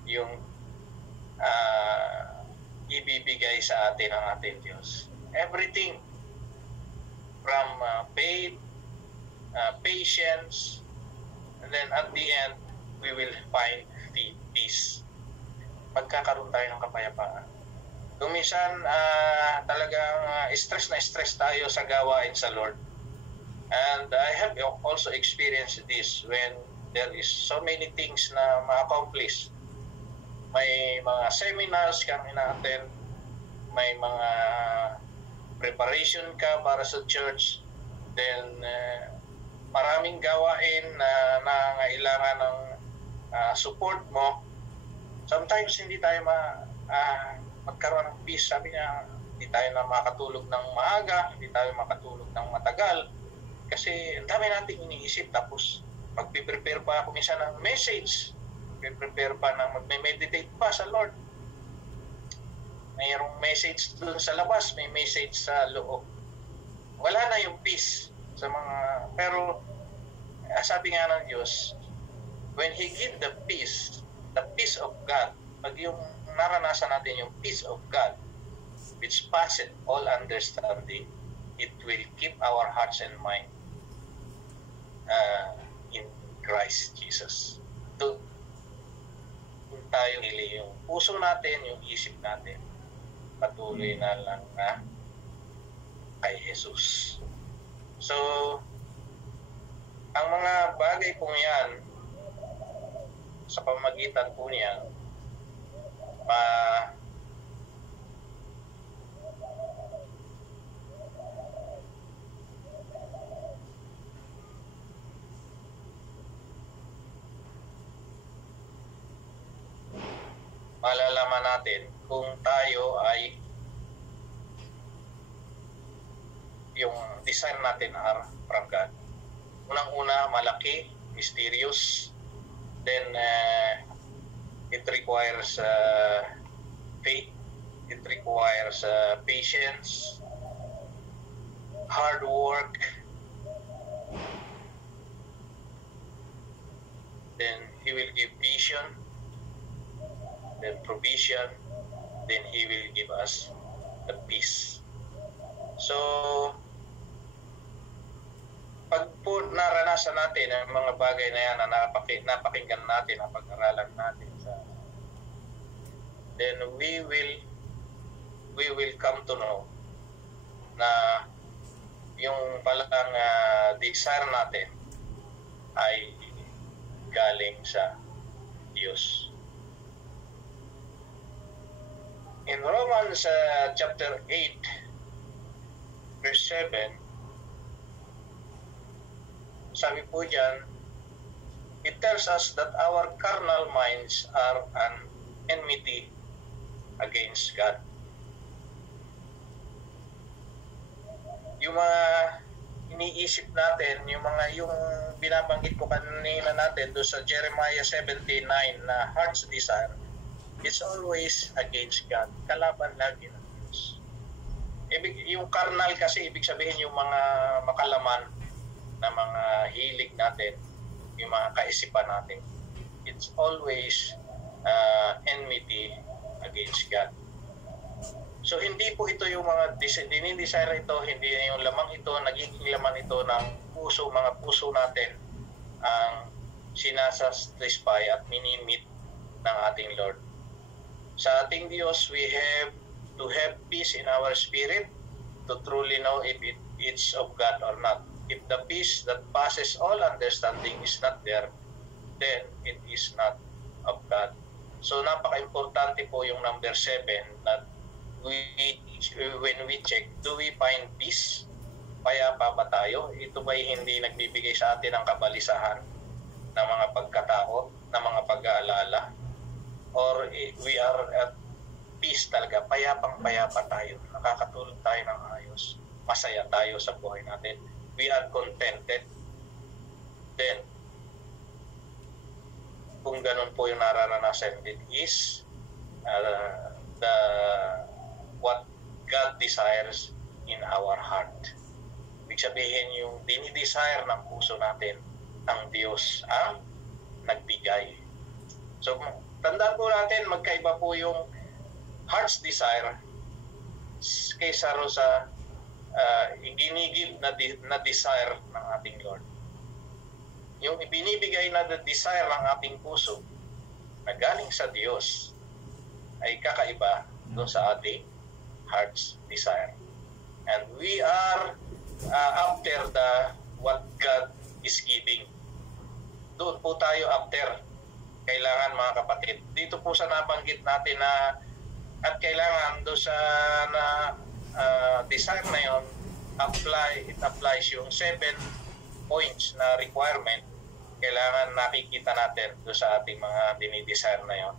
yung ibibigay sa atin ng ating Diyos. Everything from faith, patience, and then at the end, we will find peace. Magkakaroon tayo ng kapayapaan. Kung minsan talagang stress na stress tayo sa gawain sa Lord. And I have also experienced this when there is so many things na ma-accomplish. May mga seminars kang ina-attend, may mga preparation ka para sa church, then maraming gawain na nangailangan ng support mo. Sometimes hindi tayo magkaroon ng peace. Sabi niya, hindi tayo na makatulog ng maaga, hindi tayo makatulog ng matagal kasi ang dami nating iniisip. Tapos magpiprepare pa ako minsan ng message, magpiprepare pa ng magme-meditate pa sa Lord. Mayroong message doon sa labas, may message sa loob. Wala na yung peace sa mga, pero sabi nga ng Diyos, when He give the peace of God, pag yung naranasan natin yung peace of God, which passeth all understanding, it will keep our hearts and mind in Christ Jesus. Doon tayo nili yung puso natin, yung isip natin, patuloy na lang na kay Jesus. So, ang mga bagay pong yan, sa pamagitan po niyan, malalaman natin kung tayo ay yung desire natin are from God. Unang-una, malaki, mysterious, then it requires faith, it requires patience, hard work, then He will give vision, then provision, then He will give us the peace. So, pag po naranasan natin ang mga bagay na yan na napakinggan natin, napag-aralan natin, then we will come to know na yung palang desire natin ay galing sa Diyos. In Romans chapter 8 verse 7, sabi po dyan, it tells us that our carnal minds are an enmity against God. Yung mga iniisip natin, yung binabanggit ko kanina natin doon sa Jeremiah 17:9 na heart's desire, it's always against God. Kalaban lagi ng Diyos. Yung carnal kasi, ibig sabihin yung mga makalaman na mga hilig natin, yung mga kaisipan natin. It's always enmity against God. So hindi po ito yung mga dinidesire ito, hindi yung lamang ito, nagiging laman ito ng puso, mga puso natin ang sinasatisfy at minimit ng ating Lord. Sa ating Diyos, we have to have peace in our spirit to truly know if it's of God or not. If the peace that passes all understanding is not there, then it is not of God. So napaka-importante po yung number 7 that when we check, do we find peace? Payapa ba tayo? Ito ba'y hindi nagbibigay sa atin ng kabalisahan, ng mga pagkatakot, ng mga pag-aalala? Or we are at peace talaga, payapang-payapa tayo, nakakatulog tayo ng ayos, masaya tayo sa buhay natin, we are contented? Then, kung ganun po yung nararanasan, it is what God desires in our heart. Ibig sabihin yung dinidesire ng puso natin, ang Diyos ang nagbigay. So, tandaan po natin, magkaiba po yung heart's desire kaysa sa iginigib na desire ng ating Lord. Yung ibinibigay na desire ng ating puso na galing sa Diyos ay kakaiba doon sa ating heart's desire. And we are after what God is giving. Doon po tayo after. Kailangan, mga kapatid. Dito po sa nabanggit natin na at kailangan doon sa desire na yon, it applies yung 7 points na requirement. Kailangan nakikita natin doon sa ating mga dinidesire na yon.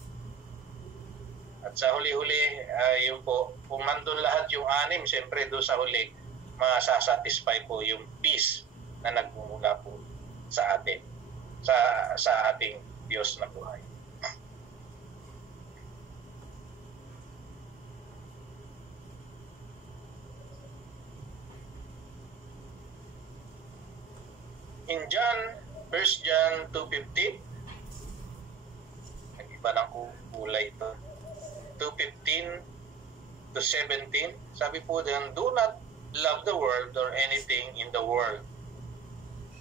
At sa huli-huli, yun po, kung nandun lahat yung 6, siyempre doon sa huli, masasatisfy po yung peace na nagmumula po sa atin, sa ating Diyos na buhay. In John, 1 John 2:15, nag-iba ng kulay ito, 2:15 to 17, sabi po din, do not love the world or anything in the world.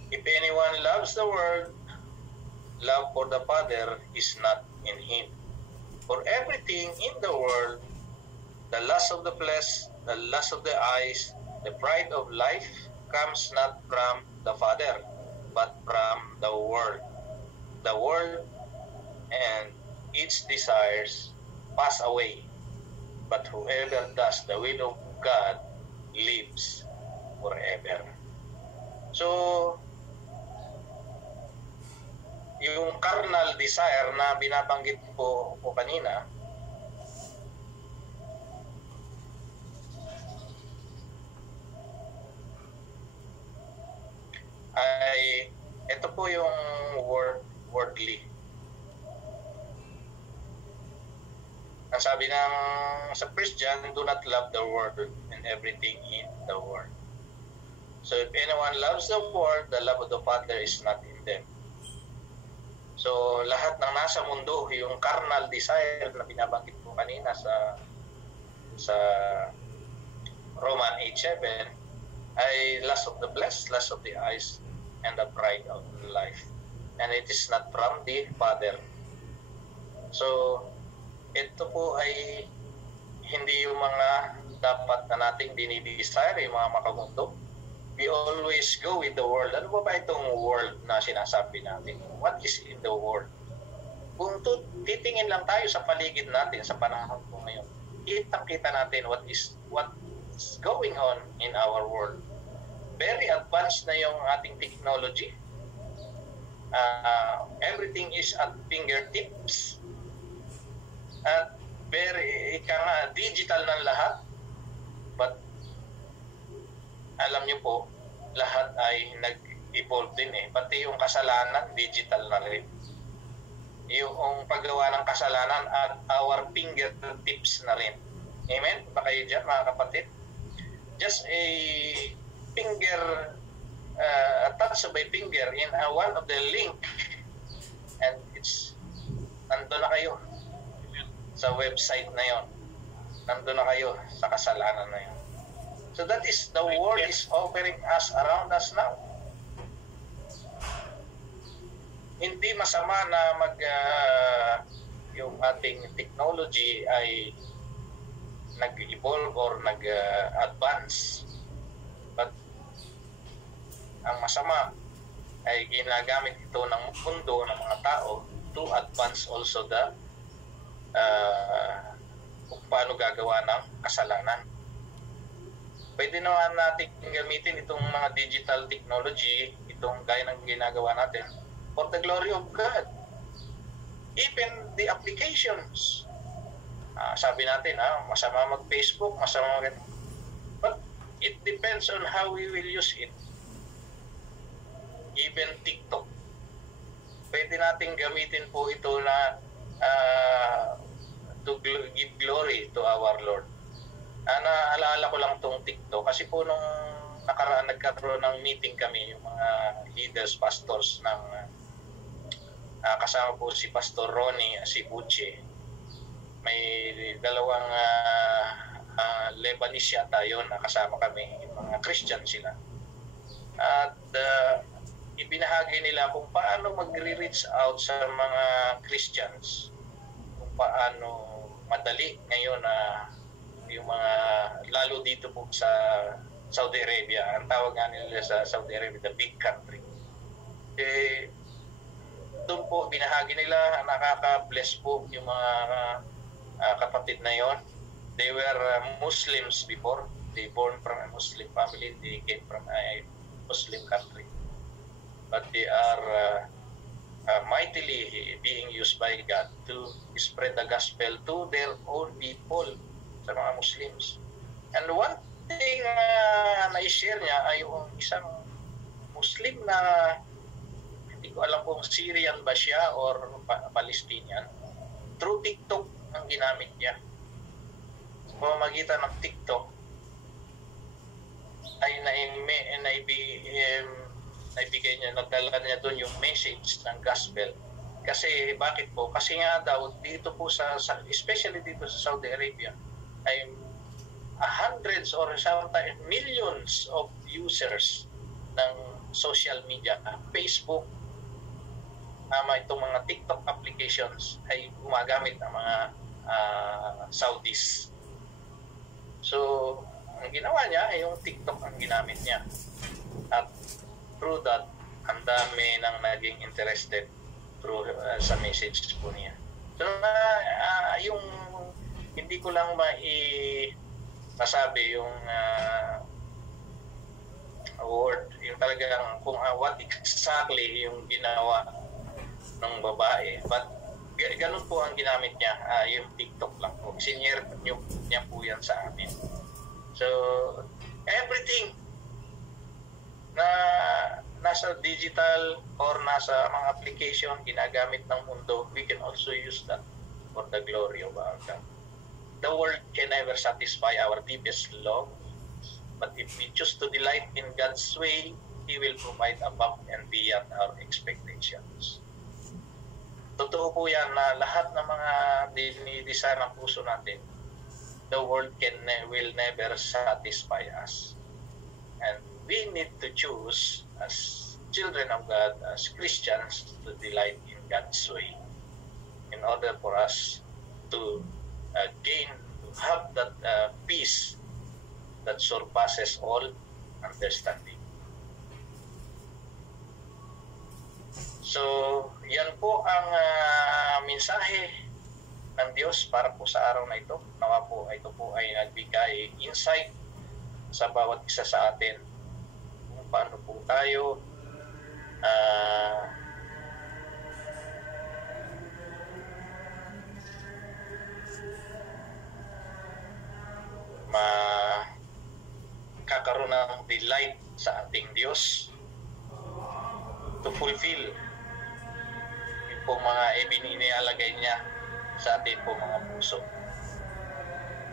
If anyone loves the world, love for the Father is not in him. For everything in the world, the lust of the flesh, the lust of the eyes, the pride of life, comes not from the Father, but from the world. The world and its desires pass away, but whoever does the will of God lives forever. So, yung carnal desire na binabanggit po kanina, ay ito po yung worldly. Ang sabi ng sa 1 John, do not love the world and everything in the world. So if anyone loves the world, the love of the Father is not in them. So lahat ng nasa mundo, yung carnal desire na binabanggit po kanina sa Roman 8:7 ay lust of the flesh, lust of the eyes, and the pride of life. And it is not from the Father. So ito po ay hindi yung mga dapat na nating dinidesire, yung mga makamundo. We always go with the world. Ano ba itong world na sinasabi natin? What is in the world? Kung titingin lang tayo sa paligid natin sa panahon po ngayon, kitang-kita natin what's going on in our world. Very advanced na yung ating technology. Everything is at fingertips. At very digital ng lahat. But alam niyo po, lahat ay nag-evolve din eh. Pati yung kasalanan, digital na rin. yung paggawa ng kasalanan at our fingertips na rin. Amen? Ba kayo dyan, mga kapatid? Just a finger, a touch of a finger in one of the link, and nandun na kayo sa website na yon. Nandun na kayo sa kasalanan na yon. So that is, the world is offering us around us now. Hindi masama na yung ating technology ay nag-evolve or nag-advance. But ang masama ay ginagamit ito ng mundo, ng mga tao, to advance also kung paano gagawa ng kasalanan. Pwede naman natin gamitin itong mga digital technology, itong gaya ng ginagawa natin, for the glory of God. Even the applications. Sabi natin, masama mag-Facebook, masama mag... But it depends on how we will use it. Even TikTok. Pwede natin gamitin po ito na to give glory to our Lord. Naalala ko lang itong TikTok kasi po nung nakaraan nagkaroon ng meeting kami, yung mga leaders, pastors ng kasama po si Pastor Ronnie, si Buche. May dalawang Lebanese yata yun na kasama kami, yung mga Christian sila. At ibinahagi nila kung paano magre-reach out sa mga Christians, kung paano madali ngayon yung mga, lalo dito po sa Saudi Arabia, ang tawag nga nila sa Saudi Arabia, the big country. Doon po binahagi nila, nakaka-bless po yung mga kapatid na yon. They were Muslims before. They born from a Muslim family. They came from a Muslim country. But they are mightily being used by God to spread the gospel to their own people, sa mga Muslims. And one thing na i-share niya ay yung isang Muslim na hindi ko alam kung Syrian ba siya or Palestinian. Through TikTok ang ginamit niya. Sa pamamagitan ng TikTok ay naibigay niya, nagdala niya doon yung message ng gospel. Kasi bakit po? Kasi nga daw dito po especially dito sa Saudi Arabia ay hundreds or sometimes millions of users ng social media, Facebook, itong mga TikTok applications ay gumagamit ng mga Saudis. So, ang ginawa niya ay yung TikTok ang ginamit niya. At through that, ang dami nang naging interested through sa message po niya. So, yung hindi ko lang masabi yung word, yung talagang kung what exactly yung ginawa ng babae. But ganun po ang ginamit niya, yung TikTok lang po. Sinyer niya po yan sa amin. So, everything na nasa digital or nasa mga application ginagamit ng mundo, we can also use that for the glory of our God. The world can never satisfy our deepest love, but if we choose to delight in God's way, He will provide above and beyond our expectations. Totoo po yan na lahat ng mga dinidesire ng puso natin, the world will never satisfy us. And we need to choose as children of God, as Christians, to delight in God's way in order for us to have that peace that surpasses all understanding. So, yan po ang mensahe ng Diyos para po sa araw na ito. Nawa po, ito po ay nagbigay insight sa bawat isa sa atin kung paano po tayo makakaroon ng delight sa ating Diyos to fulfill pong mga inialagay niya sa ating pong mga puso.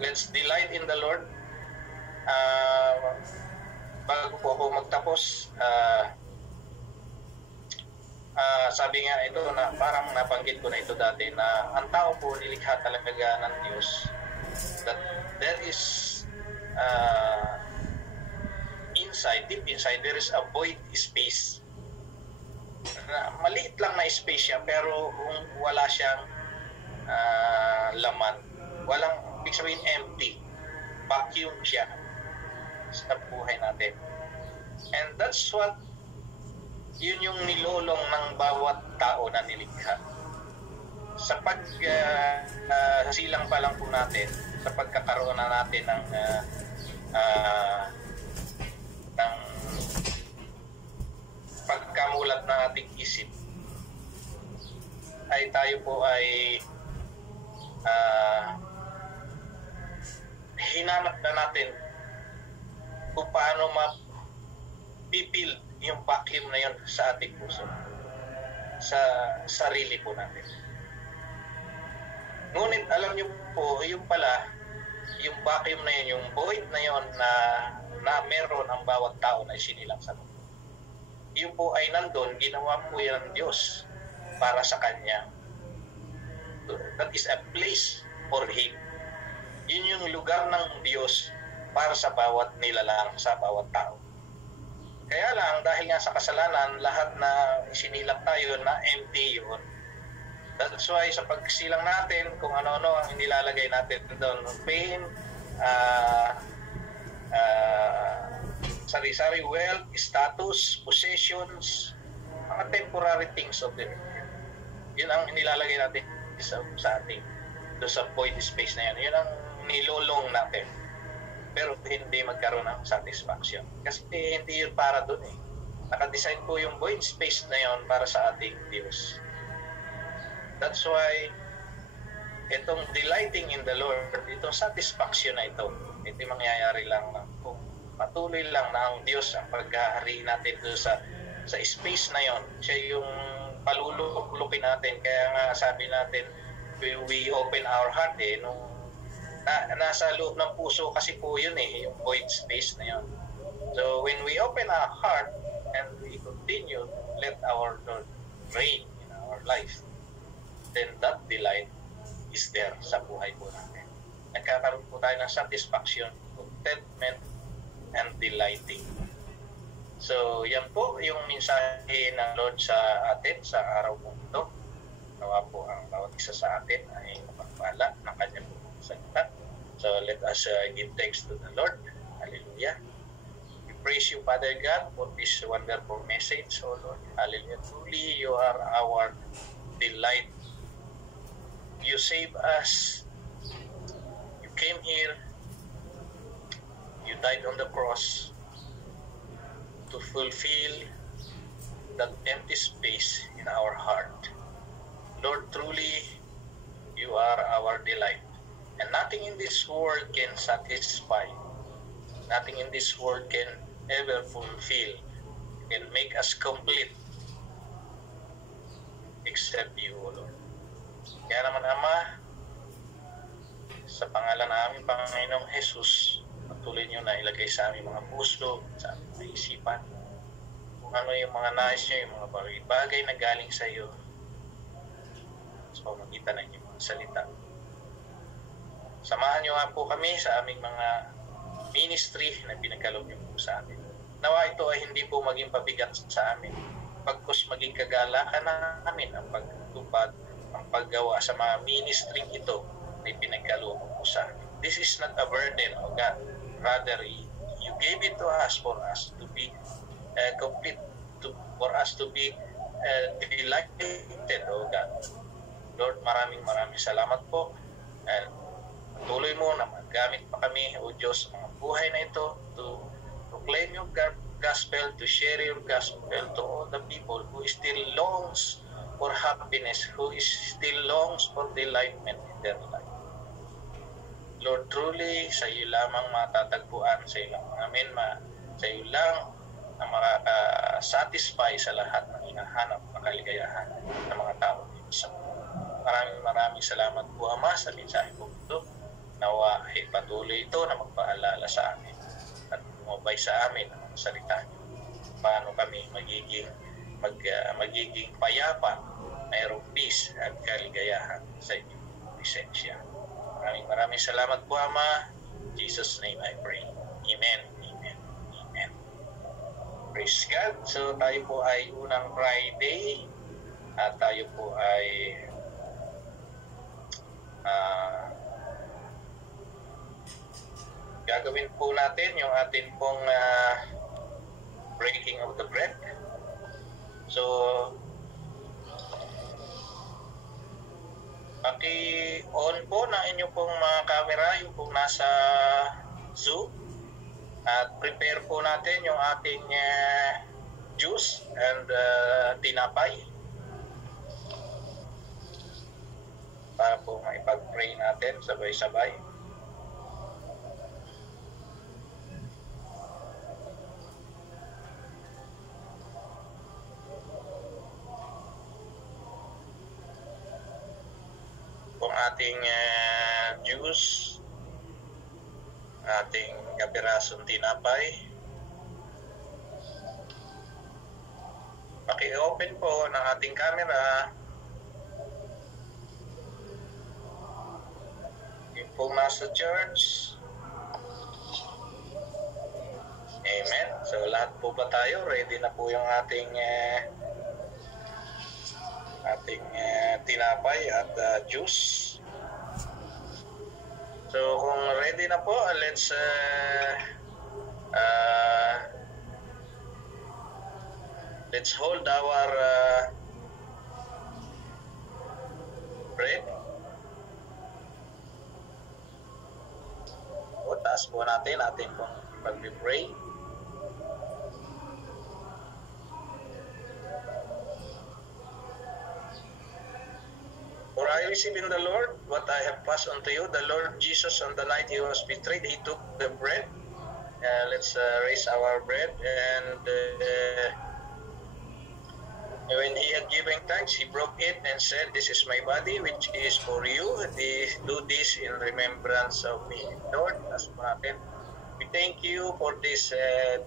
Let's delight in the Lord. Bago po ako magtapos, sabi nga ito na parang nabanggit ko na ito dati na ang tao po nilikha talaga ng Diyos, that there is deep inside there is a void space. Maliit lang na space siya pero wala siyang laman, walang, ibig sabihin empty, vacuum siya sa buhay natin. And that's what yun yung nilolong ng bawat tao na nilikha. Sa silang pa lang po natin, sa pagkakaroon na natin ng pagkamulat ng ating isip, ay tayo po ay hinanap na natin kung paano mapipil yung vacuum na yun sa ating puso, sa sarili po natin. Ngunit alam niyo po, yung pala, yung vacuum na yun, yung void na yun na meron ang bawat tao na isinilang sa mundo, yun po ay nandun, ginawa po yan ng Diyos para sa Kanya. That is a place for Him. Yun yung lugar ng Diyos para sa bawat nilalang, sa bawat tao. Kaya lang, dahil nga sa kasalanan, lahat na isinilak tayo na empty yun. That's why sa pagsilang natin, kung ano-ano ang inilalagay natin doon, pain, sari-sari wealth, status, possessions, mga temporary things of the earth. Yun ang inilalagay natin sa ating, doon sa void space na yun. Yun ang nilolong natin. Pero hindi magkaroon ng satisfaction. Kasi hindi yun para doon eh. Nakadesign po yung void space na yun para sa ating Diyos. That's why itong delighting in the Lord, itong satisfaction na ito, hindi mangyayari lang kung patuloy lang na ang Diyos ang paghahari natin doon sa space na yon. Siya yung palulukin natin. Kaya nga sabi natin, we open our heart eh, nung nasa loob ng puso kasi po yun eh, yung void space na yun. So when we open our heart and we continue, let our Lord reign in our life, then that delight is there sa buhay po natin. Nagkakaroon po tayo ng satisfaction, contentment, and delighting. So yan po yung mensahe ng Lord sa atin sa araw po ito. Nawa po ang bawat isa sa atin ay mapagpala ng kanyang salita. So let us give thanks to the Lord. Hallelujah. We praise you, Father God, for this wonderful message, O Lord. Hallelujah. Truly, you are our delight. You save us. You came here. You died on the cross to fulfill that empty space in our heart. Lord, truly, you are our delight. And nothing in this world can satisfy. Nothing in this world can ever fulfill, can make us complete, except you, O Lord. Kaya naman, Ama, sa pangalan namin, Panginoong Jesus, patuloy niyo na ilagay sa aming mga puso, sa aming mga isipan, kung ano yung mga nais niyo, yung mga bagay na galing sa iyo, sa pamagitan ng inyong mga salita. Samahan niyo nga po kami sa aming mga ministry na pinagkaloob niyo po sa amin. Nawa ito ay hindi po maging pabigat sa amin, pagkus maging kagalakan namin ang pagtupad, ang paggawa sa mga ministry ito na pinagkaloob po sa amin. This is not a burden, O God. Rather, you gave it to us for us to be complete, for us to be delighted, O God. Lord, maraming salamat po. And patuloy mo na magamit pa kami, O Diyos, sa mga buhay na ito to proclaim your gospel, to share your gospel to all the people who still longs for happiness, who still longs for delightment in their life. Lord, truly, sa iyo lamang matatagpuan, sa iyo lang namin, sa iyo lang ang makaka-satisfy sa lahat ng hinahanap na kaligayahan ng mga tao. Maraming salamat po, Ama, sa mensahe po ito. Nawa ay patuloy ito na magpaalala sa amin at umabay sa amin ang salita niyo. Paano kami magiging payapa, mayroong peace at kaligayahan sa inyong presensya. Maraming salamat po, Ama. In Jesus' name I pray. Amen. Amen. Amen. Praise God. So tayo po ay unang Friday at tayo po ay gagawin po natin yung atin pong breaking of the bread. So, paki-on po na inyong pong mga camera, yung pong nasa Zoom, at prepare po natin yung ating juice and tinapay para po maipag-pray natin sabay-sabay. Kung ating juice, ating kapirasong tinapay, paki-open po ng ating camera. Yung pong nasa church. Amen. So lahat po ba tayo? Ready na po yung ating tinapay at juice. So kung ready na po, let's hold our bread. O, taas po natin ating pong pag-pray. For I receive in the Lord what I have passed on to you. The Lord Jesus, on the night he was betrayed, he took the bread. Let's raise our bread. And when he had given thanks, he broke it and said, "This is my body, which is for you. Do this in remembrance of me." Lord, taas po natin. We thank you for this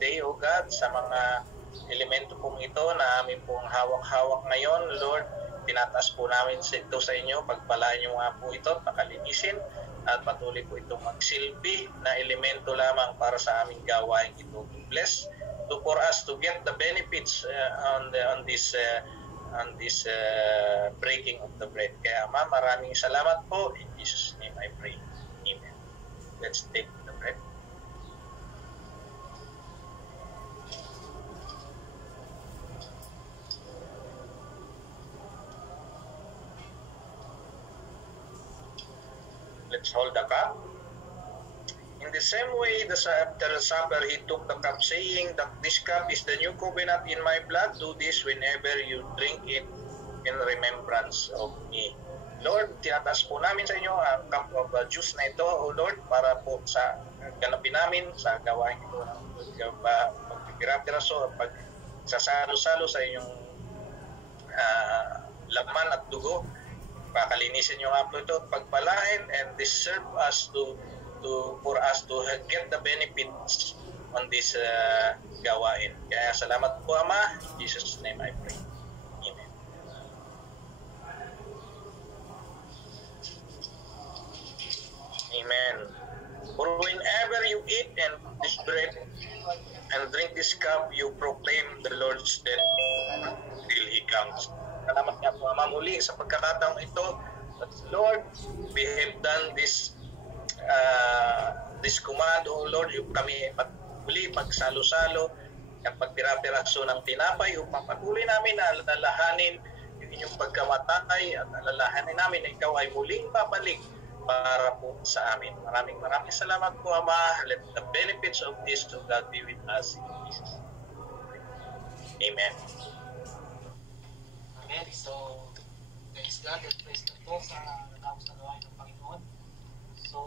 day, O God, sa mga elemento pong ito na amin pong hawak-hawak ngayon. Lord, tinataas po namin ito sa inyo. Pagpalaan nyo nga po ito, pakalinisin, at patuloy po itong magsilbi na elemento lamang para sa aming gawain ito. Bless for us to get the benefits on this breaking of the bread. Kaya Ama, maraming salamat po. In Jesus' name I pray. Amen. Let's take the bread. Let's hold the cup. In the same way, after the supper, he took the cup, saying that this cup is the new covenant in my blood. Do this whenever you drink it in remembrance of me. Lord, tinataas po namin sa inyo ang cup of juice na ito, O Lord, para po sa ganapin namin sa gawain ito ng pagpipira-piraso at pagsasalo-salo sa inyong laman at dugo. Pakalinisin nyo nga po ito at pagpalain, and this serve us for us to get the benefits on this gawain. Kaya salamat po, Ama. In Jesus' name I pray. Amen. Amen. For whenever you eat and this bread and drink this cup, you proclaim the Lord's death till He comes. Salamat nga po, Ama, muli sa pagkakataong ito. But Lord, we have done this command, O Lord, yung kami muli pagsalo-salo at pagpira-piraso ng tinapay upang patuloy namin na alalahanin yung inyong pagkamatay at alalahanin namin na ikaw ay muling babalik para po sa amin. Maraming salamat po, Ama. Let the benefits of this to God be with us in Jesus. Amen. Amen. So, praise God and praise God po sa natapos na gawain ng Panginoon. So,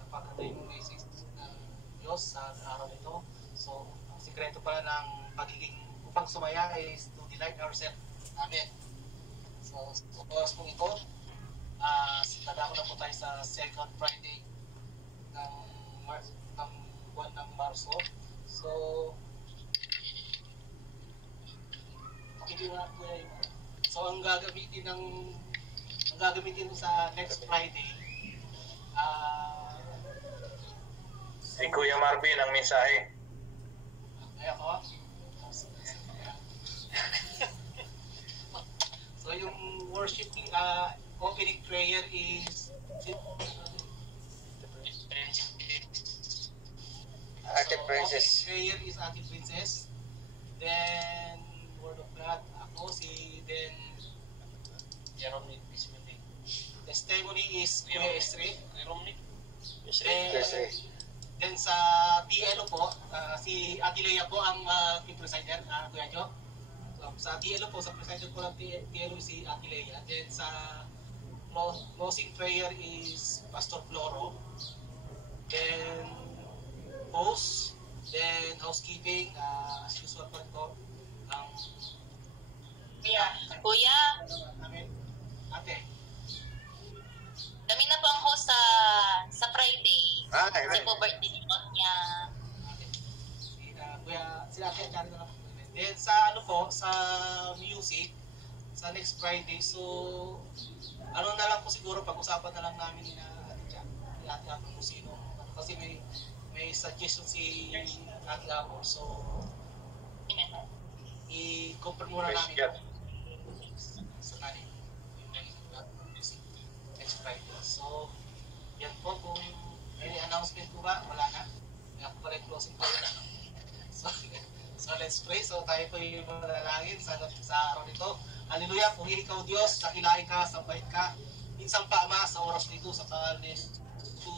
napaganda yung message ng Diyos sa araw ito. So, ang sikreto pala ng pagiging upang sumaya is to delight ourselves. Amen. So oras po ito, nadako na po tayo sa second Friday ng buwan ng Marso. So, pakiliwan ko na yun. So, ang gagamitin sa next Friday, Si Kuya Marvin ang mensahe. ay ako. So, yung worship opening prayer is Ate Princess. Prayer is Ate Princess. Then, Word of God, ako, then, Jerome Bismillah. testimony is Kuya Estre. Jerome Then sa TLO po, si Ate Leia po ang presider, Kuya Jo. So, sa TLO po, sa presider po ng TLO si Ate Leia. Then sa closing prayer is Pastor Floro. Then host, then housekeeping, as usual pa ito, ang Kuya, namin. Ate. kami na po ang host sa Friday. Kasi po birthday niya. Kuya, sila Ate Chari na lang. Then sa sa music, sa next Friday, so na lang po siguro, pag-usapan na lang namin ni Ate Apple kung sino. Kasi may suggestion si Ate Apple, so i-confirm muna namin sa namin next Friday. So, yan po, kung may announcement po ba, wala na. Kaya po pala yung closing po. So let's pray. So tayo po yung manalangin sa araw nito. Hallelujah. Kung ikaw Diyos, dakilain ka, sambay ka. Minsan pa Ama, sa oras nito, sa pangalan ni Jesus.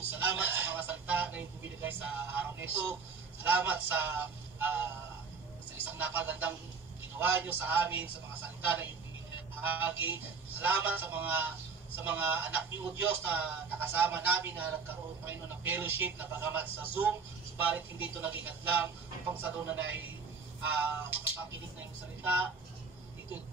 Salamat sa mga salita na yung binigay sa araw nito. Salamat sa isang napagandang ginawa nyo sa amin, sa mga salita na yung binibahagi. Salamat sa mga anak niyo, Diyos, na nakasama namin, na nagkaroon pa ng fellowship, na bagamat sa Zoom, subalit hindi ito naging hadlang upang sa doon na makapakinig na yung salita.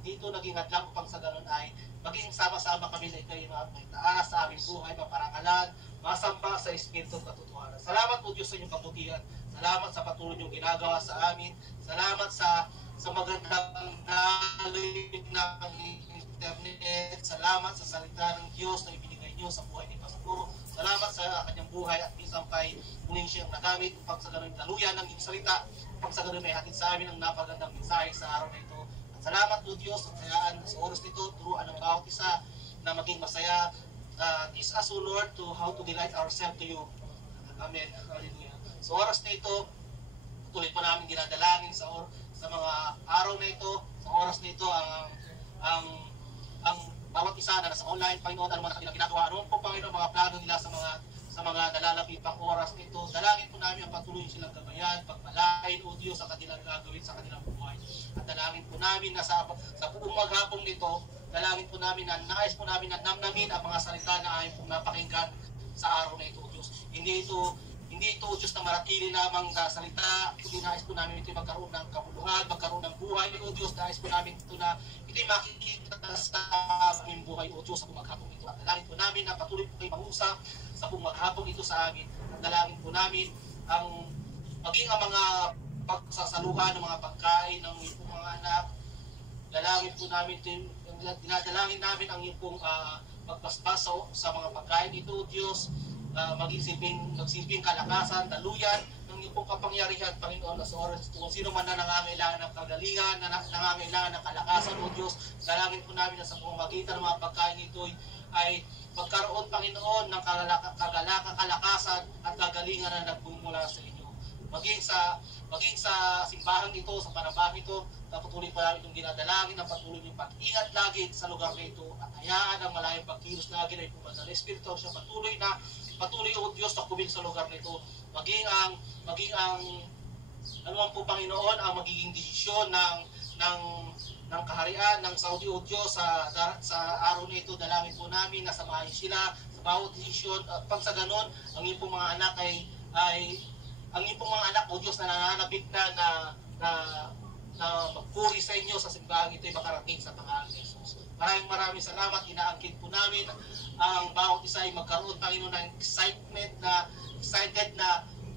Dito naging hadlang upang sa ganun ay maging sama-sama kami na ito'y taas sa aming buhay, maparangalan, masamba sa Espiritu at katotohanan. Salamat po Diyos sa inyong kabutihan. Salamat sa patuloy niyong ginagawa sa amin. Salamat sa magandang knowledge ng internet. Salamat sa salita ng Diyos na ibinigay niyo sa buhay ni Pastor. Salamat sa kanyang buhay at minsan pa'y muling siyang nagamit upang sa ganun daluyan ng iyong salita, upang sa ganun may hatid sa amin ang napagandang mensahe sa araw na ito. At salamat po Diyos at kayaan sa oras nito, turuan ng bawat isa na maging masaya. Teach us, O Lord, to how to delight ourselves to you. Amen. Hallelujah. Sa oras na ito, tuloy po namin dinadalangin sa mga araw na ito, sa oras na ito, ang bawat isa na nasa online, Panginoon, ano man ang kanilang ginagawa, ano po Panginoon, mga plano nila sa mga nalalapit pang oras nito, dalangin po namin ang patuloy silang gabayan, pagpalain, O Diyos, sa kanilang gagawin sa kanilang buhay. At dalangin po namin na sa buong maghapong nito, dalangin po namin na nais po namin na namnamin ang mga salita na ayon pong napakinggan sa araw na ito, O Diyos. Hindi ito Diyos na maratili lamang na salita, kundi nais po namin ito magkaroon ng kabuluhan, magkaroon ng buhay, O Diyos. Nais po namin ito na ito'y makikita sa aming buhay, O Diyos, sa bumaghapong ito. At dalangin po namin na patuloy po kayo mangusap sa bumaghapong ito sa amin. At dalangin po namin maging ang mga pagsasaluhan ng mga pagkain ng iyong mga anak. Dalangin po namin dinadalangin namin ang iyong pagbasbas sa mga pagkain ito, Diyos. Magsilbing kalakasan, daluyan ng iyong kapangyarihan, Panginoon, sa oras kung sino man na nangangailangan ng kagalingan, na nangangailangan ng kalakasan, O Diyos. Dalangin po namin na sa pamamagitan ng mga pagkain ito ay magkaroon, Panginoon, ng kalakasan at kagalingan na nagbumula sa inyo. Maging sa simbahan ito, sa panambang ito, patuloy pa namin itong ginadalangin, ang patuloy niyong pag-ingat lagi sa lugar na ito, at hayaan ang malayang pagkilos lagi na ipuman ng Espiritu siya patuloy O Diyos na kumil sa lugar nito. Maging ang ano man po Panginoon ang magiging desisyon ng kaharian ng Saudi O Diyos sa araw na ito, dalangin po namin na samahin sila sa bawat desisyon. At pag sa ganon, ang iyong pong mga anak ang iyong pong mga anak O Diyos na nananabik na magpuri sa inyo sa simbahan ito ay makarating sa pangalan ni Jesus. Maraming salamat. Inaangkin po namin ang bawat isa ay magkaroon, Panginoon, ng excited na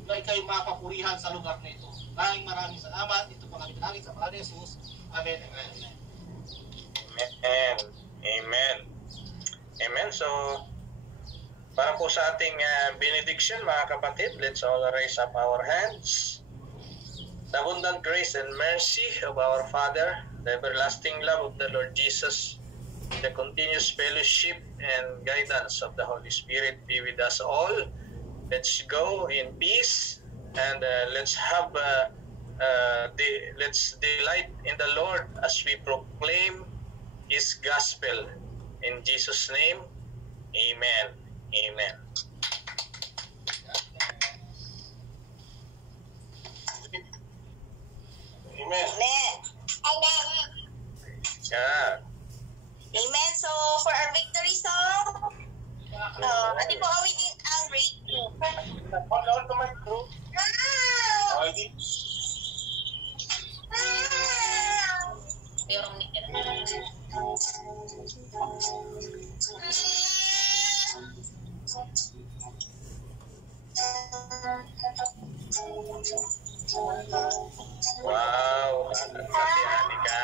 ikaw mapapurihan sa lugar na ito. Maraming salamat. Ito pang aming dalangin sa pangalan ni Jesus. Amen. Amen. Amen. Amen. So, para po sa ating benediction, mga kapatid, let's all raise up our hands. The abundant grace and mercy of our Father, the everlasting love of the Lord Jesus, the continuous fellowship and guidance of the Holy Spirit be with us all. Let's go in peace and let's delight in the Lord as we proclaim His gospel. In Jesus' name, Amen. Amen. Amen. Amen. Yeah. Amen. So, for our victory song, ano po awitin ang breakthrough? Wow. Hati-hati ka.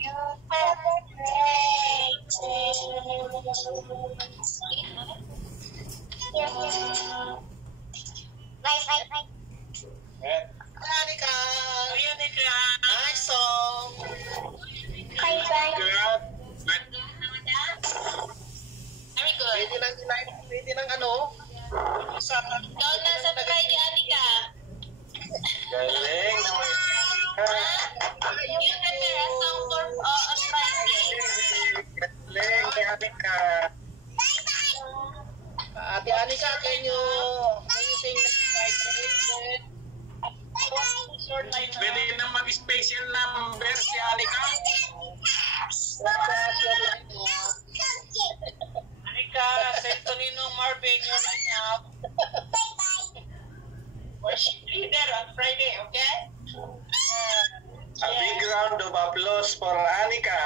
You have a great day. Anika! Nice song! Very good. Pwede ng ano? Sa Ikaw na sa Friday, Anika. Galing naman. You prepare a song for on Friday. Galing, Anika. Ate Anika, can you sing the Friday? Pwede na mag-special number si Anika. Anika, send to Ninong Marvin your line up. Worship leader on Friday, okay? A big round of applause for Anika.